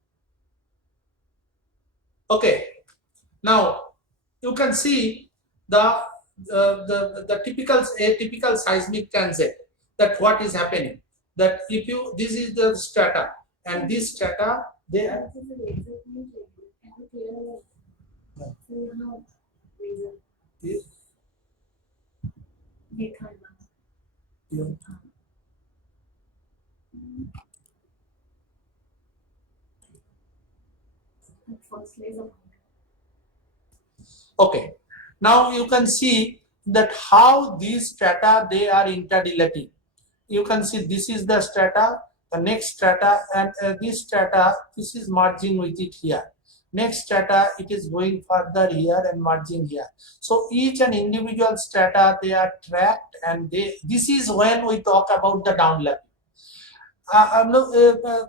Okay, now you can see the typical atypical seismic transit, that what is happening, that if you, this is the strata, and this strata, they are okay. Now you can see that how these strata, they are interrelating. You can see this is the strata, the next strata, and this strata, this is merging with it here. Next strata, it is going further here and merging here. So each and individual strata, they are tracked, and this is when we talk about the downlapping.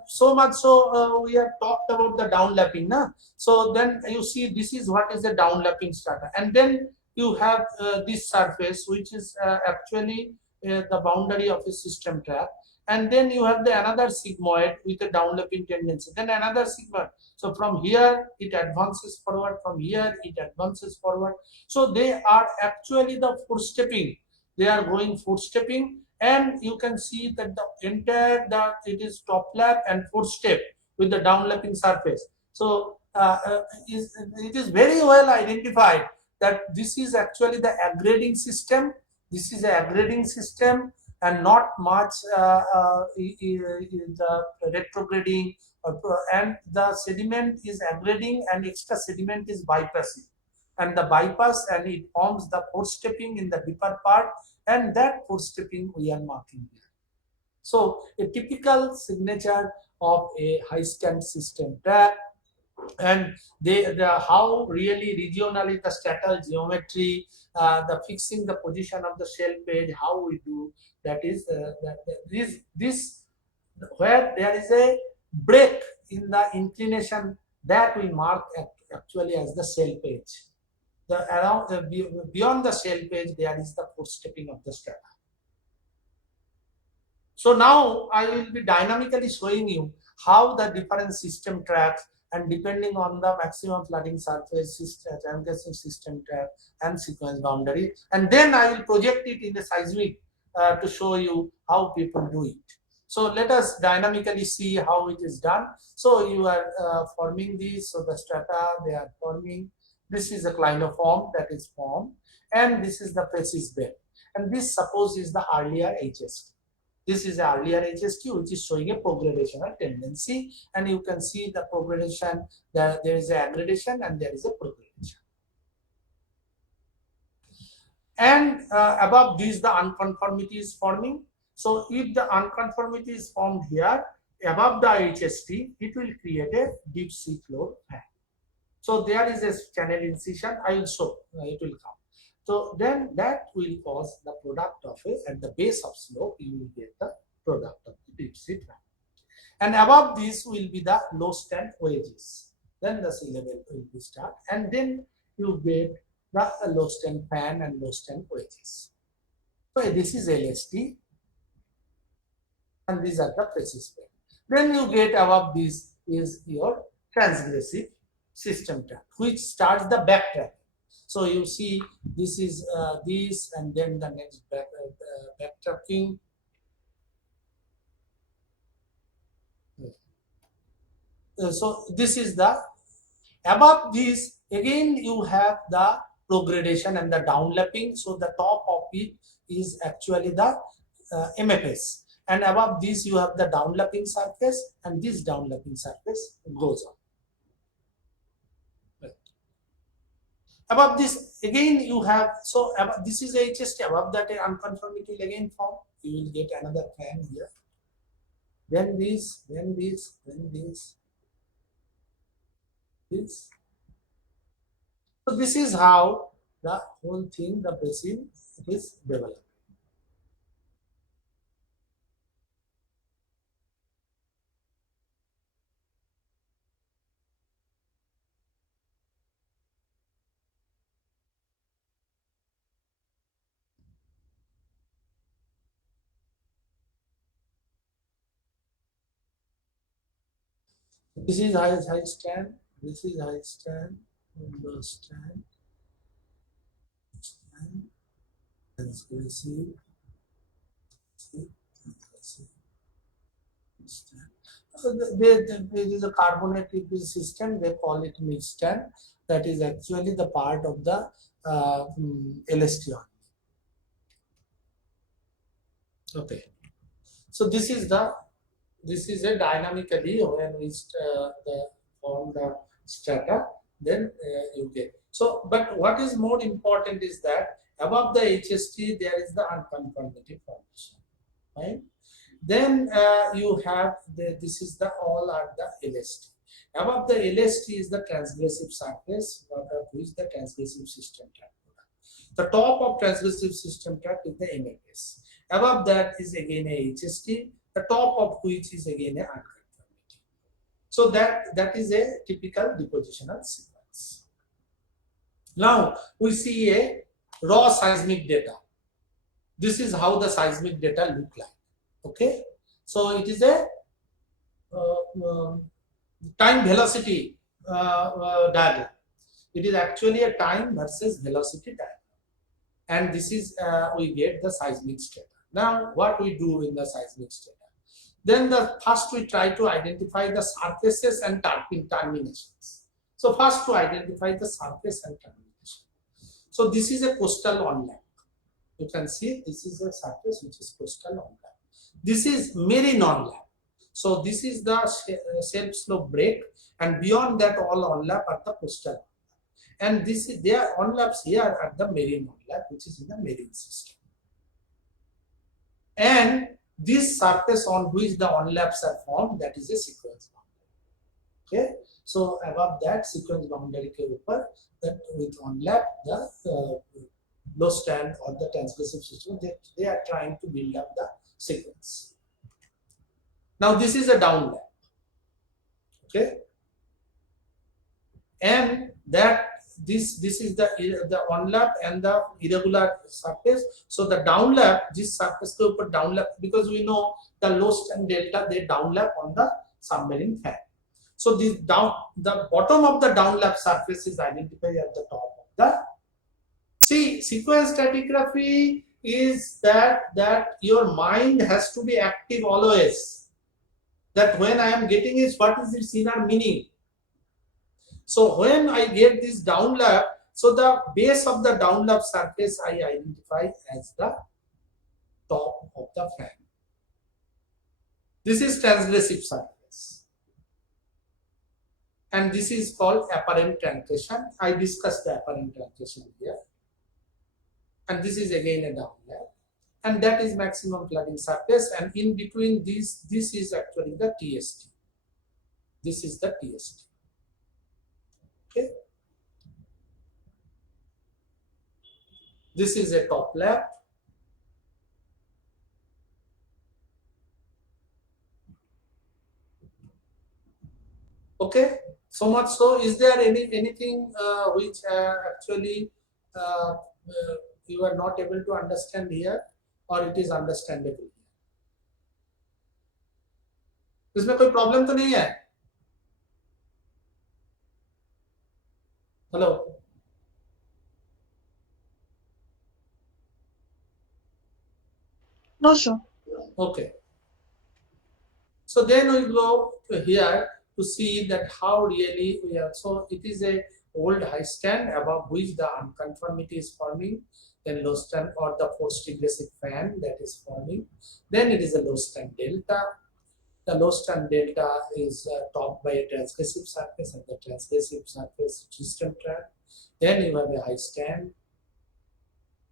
So much so we have talked about the downlapping, na? So then you see this is what is the downlapping strata, and then you have this surface, which is actually the boundary of a system track, and then you have the another sigmoid with a downlapping tendency, then another sigmoid. So from here it advances forward, from here it advances forward. So they are actually the footstepping, they are going footstepping, and you can see that the entire, it is top lap and footstep with the downlapping surface. So it is very well identified that this is actually the aggrading system. This is a aggrading system, and not much the retrograding, and the sediment is aggrading and extra sediment is bypassing, and the bypass, and it forms the footstepping in the deeper part, and that footstepping we are marking here. So a typical signature of a high stand system track, and how really regionally the stratal geometry, the fixing the position of the shell page, how we do that is this where there is a break in the inclination, that we mark actually as the shell page. The around beyond the shell page, there is the footstepping of the strata. So now I will be dynamically showing you how the different system tracks, and depending on the maximum flooding surface, system track, and sequence boundary, and then I will project it in the seismic to show you how people do it. So let us dynamically see how it is done. So you are forming these, so the strata, they are forming, This is a clinoform that is formed, and this is the facies bed. And this suppose is the earlier HST. This is the earlier HST which is showing a progradational tendency, and you can see the progradation, there is a aggradation and there is a progradation. And above this the unconformity is forming. So if the unconformity is formed here above the HST, it will create a deep sea floor fan. So there is a channel incision. I will show, it will come. So then that will cause the product of it at the base of slope. You will get the product of the deep sea fan. And above this will be the low stand wedges. Then the sea level will be start, and then you get the low stand fan and low stand wedges. So this is LST, and these are the facies bed. Then you get above this is your transgressive system track, which starts the backtrack. So you see this is this, and then the next backtracking. So this is the above this, again you have the progradation and the downlapping. So the top of it is actually the MFS, and above this you have the downlapping surface, and this downlapping surface goes on. Right. Above this again you have, so above, this is HST, above that unconformity will again form. You will get another fan here. Then this, then this, then this. This. So this is how the whole thing, the basin is developed. This is high stand. This is high stand. Low stand. Stand. Transgressive. There is a carbonated system. They call it mixed stand. That is actually the part of the LST. Okay. So this is a dynamically when we form the strata, then you get. So, but what is more important is that above the HST there is the unconformity formation, right? Then you have this is the all are the LST. Above the LST is the transgressive surface, which is the transgressive system tract. The top of transgressive system tract is the MFS. Above that is again a HST, the top of which is again a unconformity. So that is a typical depositional sequence. Now we see a raw seismic data. This is how the seismic data look like. Okay, so it is a time velocity diagram. It is actually a time versus velocity diagram, and this is we get the seismic data. Now what we do in the seismic data? Then the first we try to identify the surfaces and terminations. So first to identify the surface and termination. So this is a coastal onlap. You can see this is a surface which is coastal onlap. This is marine onlap. So this is the self slope break, and beyond that all onlap are the coastal onlap. And this is their onlaps here are the marine onlap, which is in the marine system. And this surface on which the onlaps are formed, that is a sequence boundary. Okay, so above that sequence boundary ke upar, that with onlap the low stand or the transgressive system, they are trying to build up the sequence. Now this is a downlap. Okay, and that this is the onlap and the irregular surface. So the downlap, this surface ke upar downlap, because we know the low stand delta, they downlap on the submarine fan. So the bottom of the downlap surface is identified at the top of the. See, sequence stratigraphy is that your mind has to be active always. That when I am getting is what is its inner meaning. So when I get this downlap, so the base of the downlap surface I identify as the top of the fan. This is transgressive surface. And this is called apparent tranctation. I discussed the apparent tranctation here. And this is again a downlap. And that is maximum flooding surface. And in between these, this is actually the TST. This is the TST. Okay. This is a top lap. Okay. So much so, is there anything which actually you are not able to understand here, or it is understandable? इसमें कोई problem तो नहीं है? Hello? No, sir. Okay. So then we go to here to see that how really we are. So it is a old high stand above which the unconformity is forming, then low stand or the forced regressive fan that is forming. Then it is a low stand delta. The low stand delta is topped by a transgressive surface, and the transgressive surface system trap. Then you have a high stand,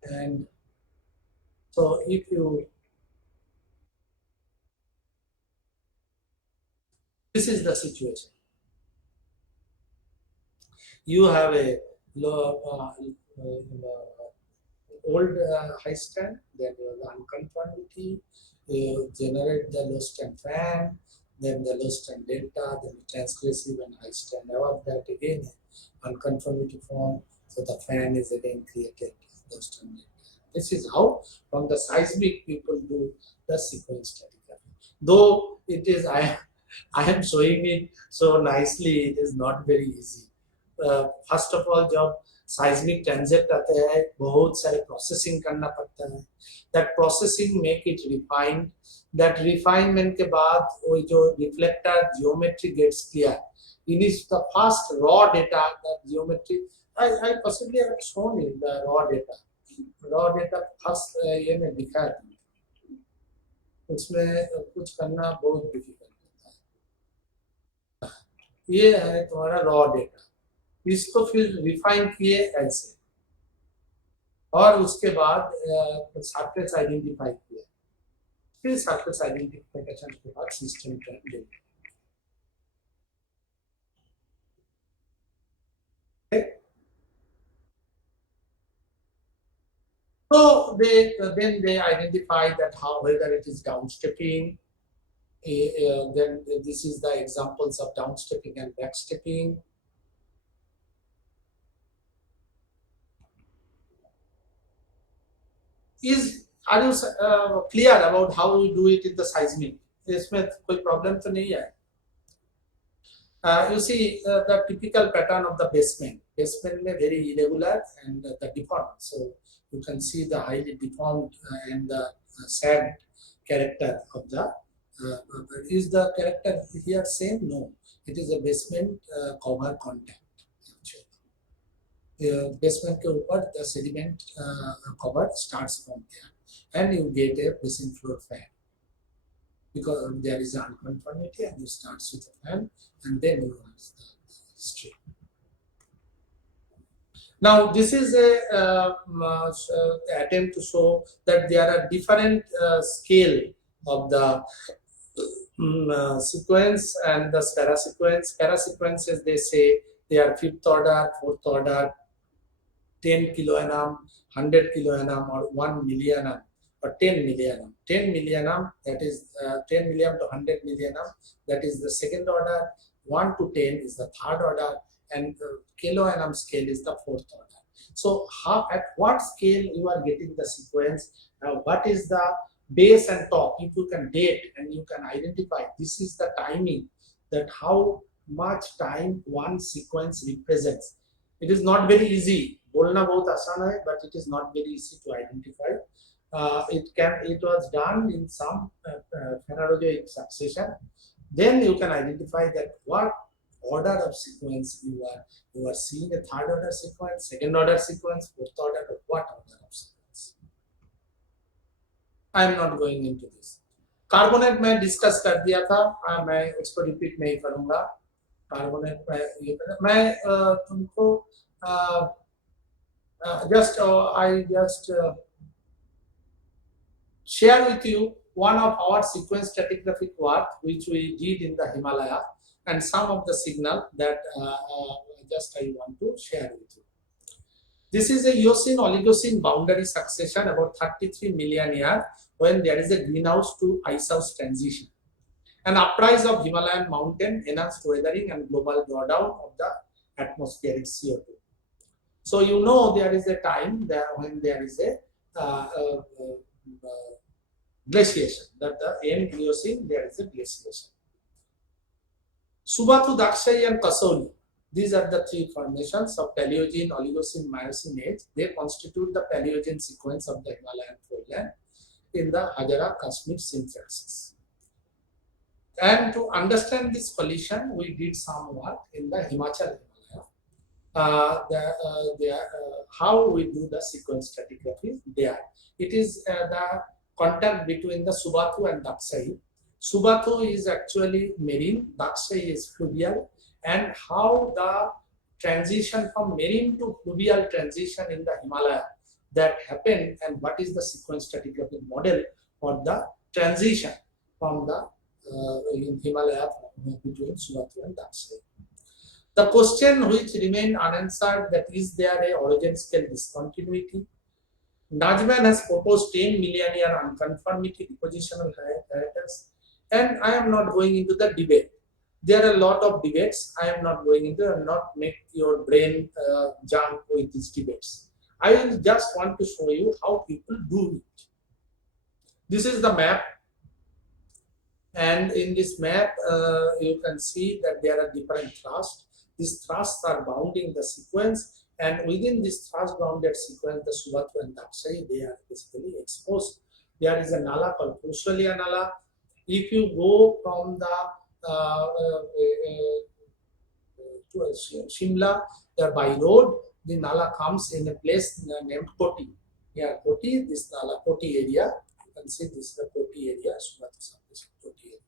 and so if you, this is the situation. You have a low, old high stand, then you have the unconformity, you generate the low stand fan, then the low stand delta, then the transgressive and high stand. Above that again, unconformity form, so the fan is again created, low stand delta. This is how from the seismic people do the sequence stratigraphy. Though it is, I am showing it so nicely, it is not very easy. First of all जब seismic transit आते हैं बहुत सारे processing करना पड़ता है, that processing make it refined, that refinement के बाद वो जो reflector geometry gets clear. It is the first raw data, that geometry I possibly have shown you the raw data first ये में दिखा है, उसमें कुछ करना बहुत डिफिकल्ट होता है. ये है तुम्हारा रॉ डेटा, इसको फिर रिफाइन किए ऐसे, और उसके बाद सरफेस आइडेंटिफाई किया, फिर सरफेस आइडेंटिफिकेशन के बाद system trend they. So then they identify that how whether it is downstepping. Then this is the examples of downstepping and backstepping. Are you clear about how we do it in the seismic? इसमें कोई problem तो नहीं है. You see the typical pattern of the basement. Basement में very irregular and the deformed. So you can see the highly deformed and the sad character of the. Is the character here same? No, it is a basement cover contact. Basement के ऊपर the sediment cover starts from there, and you get a basin floor fan because there is an unconformity, and you start with a fan, and then you have the stream. Now this is a attempt to show that there are different scale of the sequence and the parasequence. Parasequences, they say they are fifth order, fourth order, 10 kiloannum, 100 kiloannum, or 1 milliannum, or 10 milliannum. 10 milliannum, that is 10 milliannum to 100 milliannum, that is the second order. 1 to 10 is the third order, and kiloannum scale is the fourth order. So at what scale you are getting the sequence, what is the base and top, if you can date and you can identify, this is the timing, that how much time one sequence represents. It is not very easy. बोलना बहुत आसान है, but it is not very easy to identify. It was done in some phenological succession. Then you can identify that what order of sequence you are seeing a third order sequence, second order sequence, fourth order, or what order of sequence. I am not going into this. Carbonate मैं discuss कर दिया था, मैं उसको repeat नहीं करूंगा. Carbonate मैं तुमको just share with you one of our sequence stratigraphic work which we did in the Himalaya and some of the signal that just I want to share with you. This is a Eocene-Oligocene boundary succession about 33 million years when there is a greenhouse to ice house transition. An uprise of Himalayan mountain, enhanced weathering and global drawdown of the atmospheric CO2. So you know there is a time there when there is a glaciation, that the end Eocene there is a glaciation. Subatu, Dakshayi and Kasauli, these are the three formations of Paleogene, Oligocene, Miocene age. They constitute the Paleogene sequence of the Himalayan foreland in the Hazara Kashmir synthesis. And to understand this collision, we did some work in the Himachal Himalaya. How we do the sequence stratigraphy there. It is the contact between the Subatu and Dakshayi. Subatu is actually marine, Dakshayi is fluvial, and how the transition from marine to fluvial transition in the Himalaya that happened, and what is the sequence stratigraphic model for the transition from the in Himalaya between Subatu and Dakshayi. The question which remained unanswered, that is there a origin scale discontinuity? Najman has proposed 10 million year unconformity depositional hiatus, and I am not going into the debate. There are a lot of debates. I am not going into and not make your brain jump with these debates. I will just want to show you how people do it. This is the map, and in this map you can see that there are different thrusts. These thrusts are bounding the sequence, and within this thrust bounded sequence, the Subatu and Dakshayi, they are basically exposed. There is a nala called Kushalia Nala. If you go from the to Shimla by road, the nala comes in a place named Koti. Here, Koti, this nala Koti area. You can see this is the Koti area, Subatu Koti area.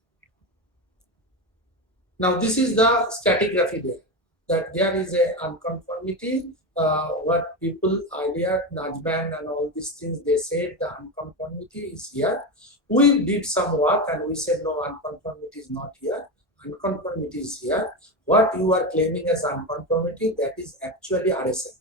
Now, this is the stratigraphy there. That there is a unconformity. What people earlier, Najban and all these things, they said the unconformity is here. We did some work and we said no, unconformity is not here. Unconformity is here. What you are claiming as unconformity, that is actually RSME.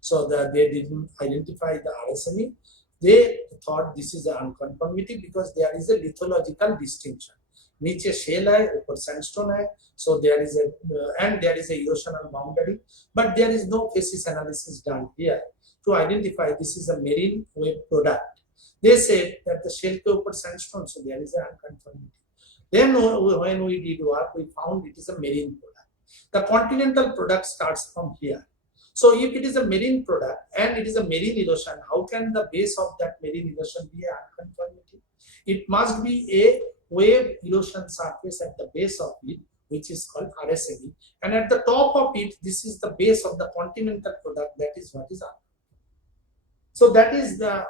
So they didn't identify the RSME. They thought this is an unconformity because there is a lithological distinction. नीचे shell है, ऊपर sandstone है, so there is a and there is a erosional boundary, but there is no facies analysis done here to identify this is a marine wave product. They said that the shell ke upar sandstone, so there is an unconformity. Then when we did work, we found it is a marine product. The continental product starts from here. So if it is a marine product and it is a marine erosion, how can the base of that marine erosion be an unconformity? It must be a wave erosion surface at the base of it, which is called RSME, and at the top of it, this is the base of the continental product. That is what is unconformity. So that is the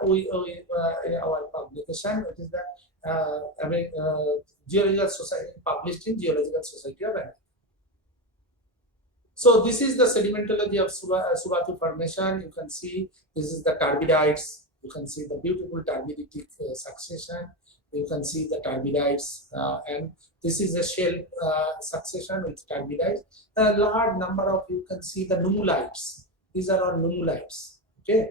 our publication. It is the Geological Society, published in Geological Society of America. So this is the sedimentology of Subatu formation. You can see this is the turbidites. You can see the beautiful turbiditic succession. You can see the turbidites, and this is a shell succession with turbidites. A large number of, you can see the numulites. These are all numulites, okay,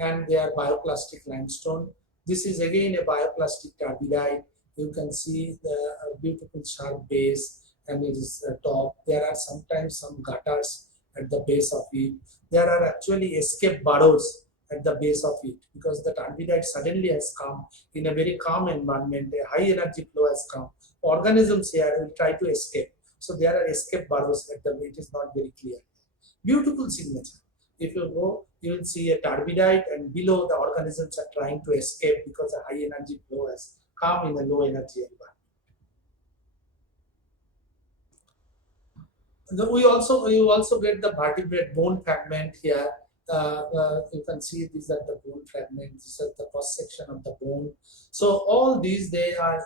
and they are bioplastic limestone. This is again a bioplastic turbidite. You can see the beautiful sharp base, and it is top. There are sometimes some gutters at the base of it. There are actually escape burrows at the base of it, because the turbidite suddenly has come in a very calm environment, a high energy flow has come. Organisms here will try to escape. So there are escape burrows at the base. It is not very clear. Beautiful signature. If you go, you will see a turbidite, and below the organisms are trying to escape because a high energy flow has come in a low energy environment. You also get the vertebrate bone fragment here. You can see these are the bone fragments. These are the cross section of the bone. So all these they are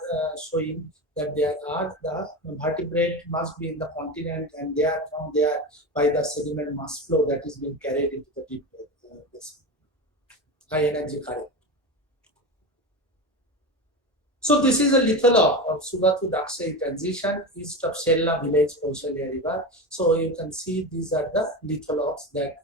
showing that there are the vertebrate must be in the continent, and they are found there by the sediment mass flow that is being carried into the deep basin. High energy current. So this is a lithologue of Subatu Daksai transition east of Shella village, Kaushalya river. So you can see these are the lithologues that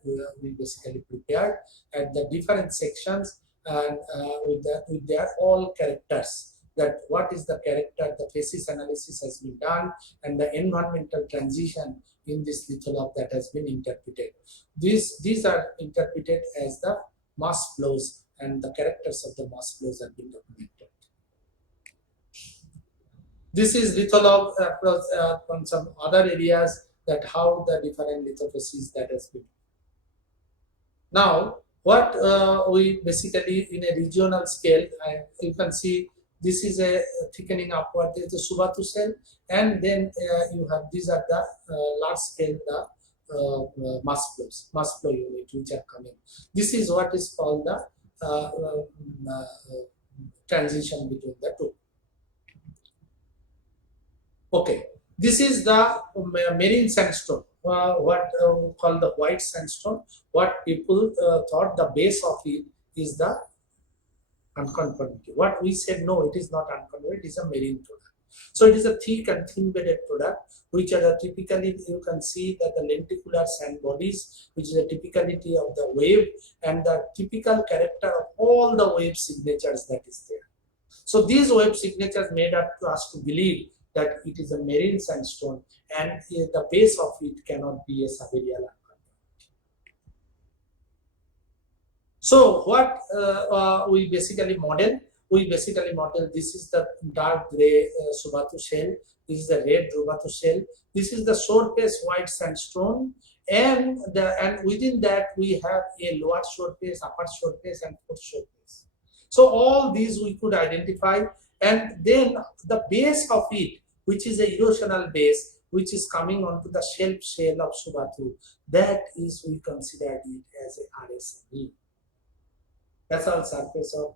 we basically prepared at the different sections, and with their all characters. That what is the character, the phasis analysis has been done, and the environmental transition in this lithologue that has been interpreted. These are interpreted as the mass flows, and the characters of the mass flows have been documented. This is lithologue across from some other areas, that how the different lithophases that has been. Now, what we basically in a regional scale, you can see this is a thickening upward. There is a Subatu cell, and then you have these are the large scale mass flow unit which are coming. This is what is called the transition between the two. Okay, this is the marine sandstone, what we call the white sandstone. What people thought the base of it is the unconformity. What we said, no, it is not unconformity, it is a marine product. So it is a thick and thin bedded product, which are typically, you can see that the lenticular sand bodies, which is a typicality of the wave, and the typical character of all the wave signatures that is there. So these wave signatures made us to believe that it is a marine sandstone, and the base of it cannot be a subaerial unconformity. So what we basically model? This is the dark gray Subatu shell. This is the red Rubatu shell. This is the shore face white sandstone, and within that we have a lower shore face, upper shore face, and fourth shore face. So all these we could identify, and then the base of it, which is a erosional base, which is coming onto the shelf shell of Subatu, that is, we consider it as a RSME. Basal surface of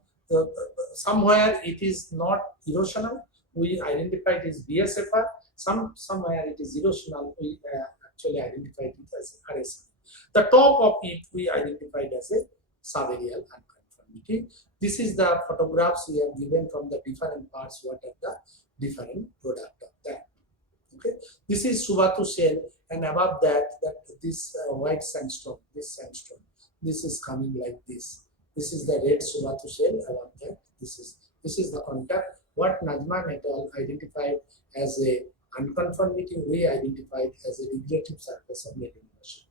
somewhere it is not erosional. We identify it as BSFR. Somewhere it is erosional. We actually identified it as RSME. The top of it we identified as a subaerial unconformity. This is the photographs we have given from the different parts. What are the different product of that? Okay, this is Subatu shell, and above that, this white sandstone, this is coming like this. This is the red Subatu shell. Above that, this is the contact. What Najman et al. Identified as a unconformity, we identified as a regulative surface of metal immersion.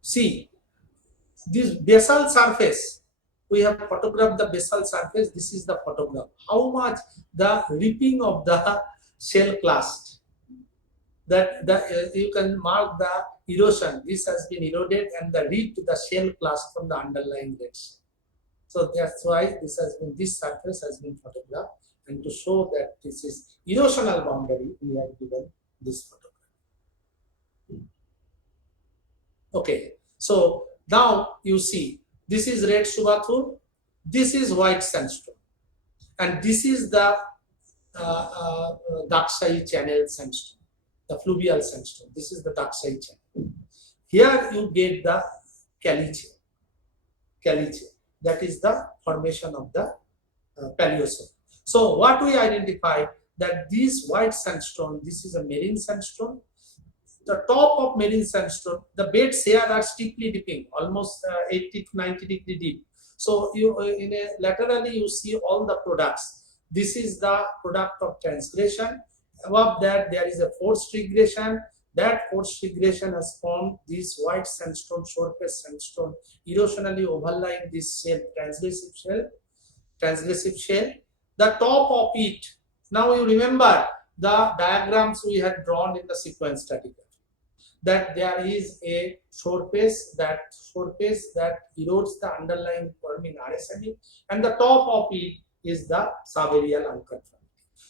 See, this basal surface, we have photographed the basal surface. This is the photograph. How much the ripping of the shell clast, that you can mark the erosion. This has been eroded, and the rip to the shell clast from the underlying ledge. So that's why this surface has been photographed, and to show that this is erosional boundary, we have given this photograph. Okay, so now you see, this is red Subatu, this is white sandstone, and this is the Daksai channel sandstone, the fluvial sandstone. This is the Daksai channel. Here you get the caliche. That is the formation of the Paleocene. So what we identified, that this white sandstone, this is a marine sandstone. The top of marine sandstone, the beds here are steeply dipping, almost 80 to 90 degree deep. So you laterally you see all the products. This is the product of transgression. Above that there is a forced regression. That forced regression has formed this white sandstone, shore face sandstone, erosionally overlying this shell, transgressive shell. The top of it. Now you remember the diagrams we had drawn in the sequence stratigraphy, that there is a shore face that erodes the underlying forming RSME, and the top of it is the subaerial unconformity.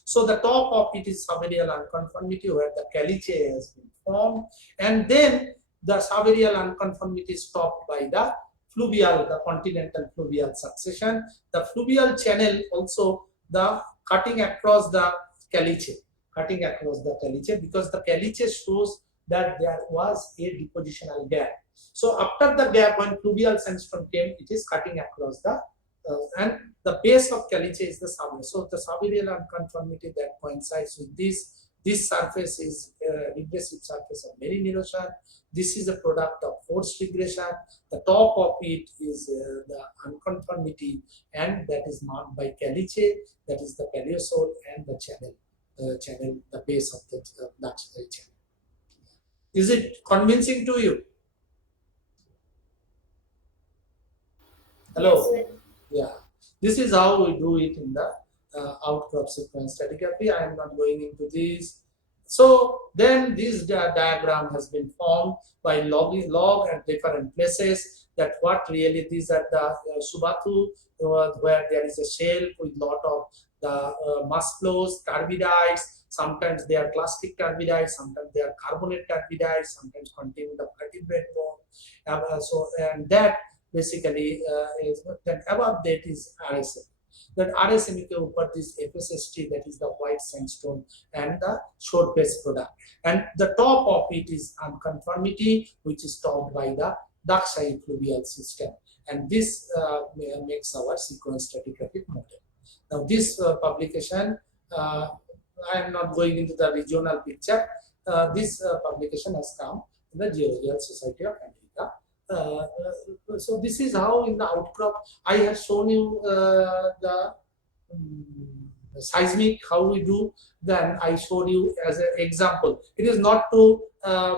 So the top of it is subaerial unconformity where the calyce has been formed, and then the subaerial unconformity is stopped by the fluvial, the continental fluvial succession. The fluvial channel also the cutting across the calyce, because the calyce shows that there was a depositional gap. So after the gap, when fluvial sandstone came, it is cutting across the and the base of calyce is the subaerial. So the subaerial unconformity that coincides with this surface is regressive surface of marine erosion. This is a product of forced regression. The top of it is the unconformity, and that is marked by calyce, that is the paleosol, and the channel, the base of the channel. Is it convincing to you? Hello? Yes, sir. Yeah. This is how we do it in the outcrop sequence stratigraphy. I am not going into this. So then this diagram has been formed by log at different places, that what really these are the Subatu, where there is a shell with lot of the mass flows, turbidites. Sometimes they are plastic turbidites, sometimes they are carbonate turbidites, sometimes containing the vertebrate bone. So and that basically is, then above that is RSM. That RSM के ऊपर this FSST, that is the white sandstone and the short base product, and the top of it is unconformity, which is stopped by the dark side fluvial system, and this makes our sequence stratigraphic model. Now this publication, I am not going into the regional picture. This publication has come in the Geological Society of America. So this is how in the outcrop I have shown you the seismic how we do. Then I showed you as an example. It is not to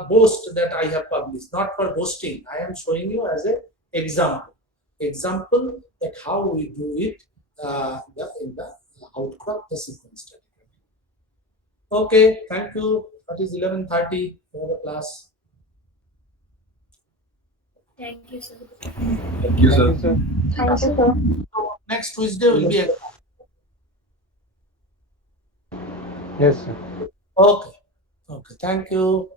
boast that I have published, not for boasting. I am showing you as an example that how we do it in the outcrop the sequence study. Okay, thank you. That is 11:30. We have a class. Thank you, sir. Thank you, sir. Thank you, sir. Next Tuesday will be a Yes, sir. okay. Okay, thank you.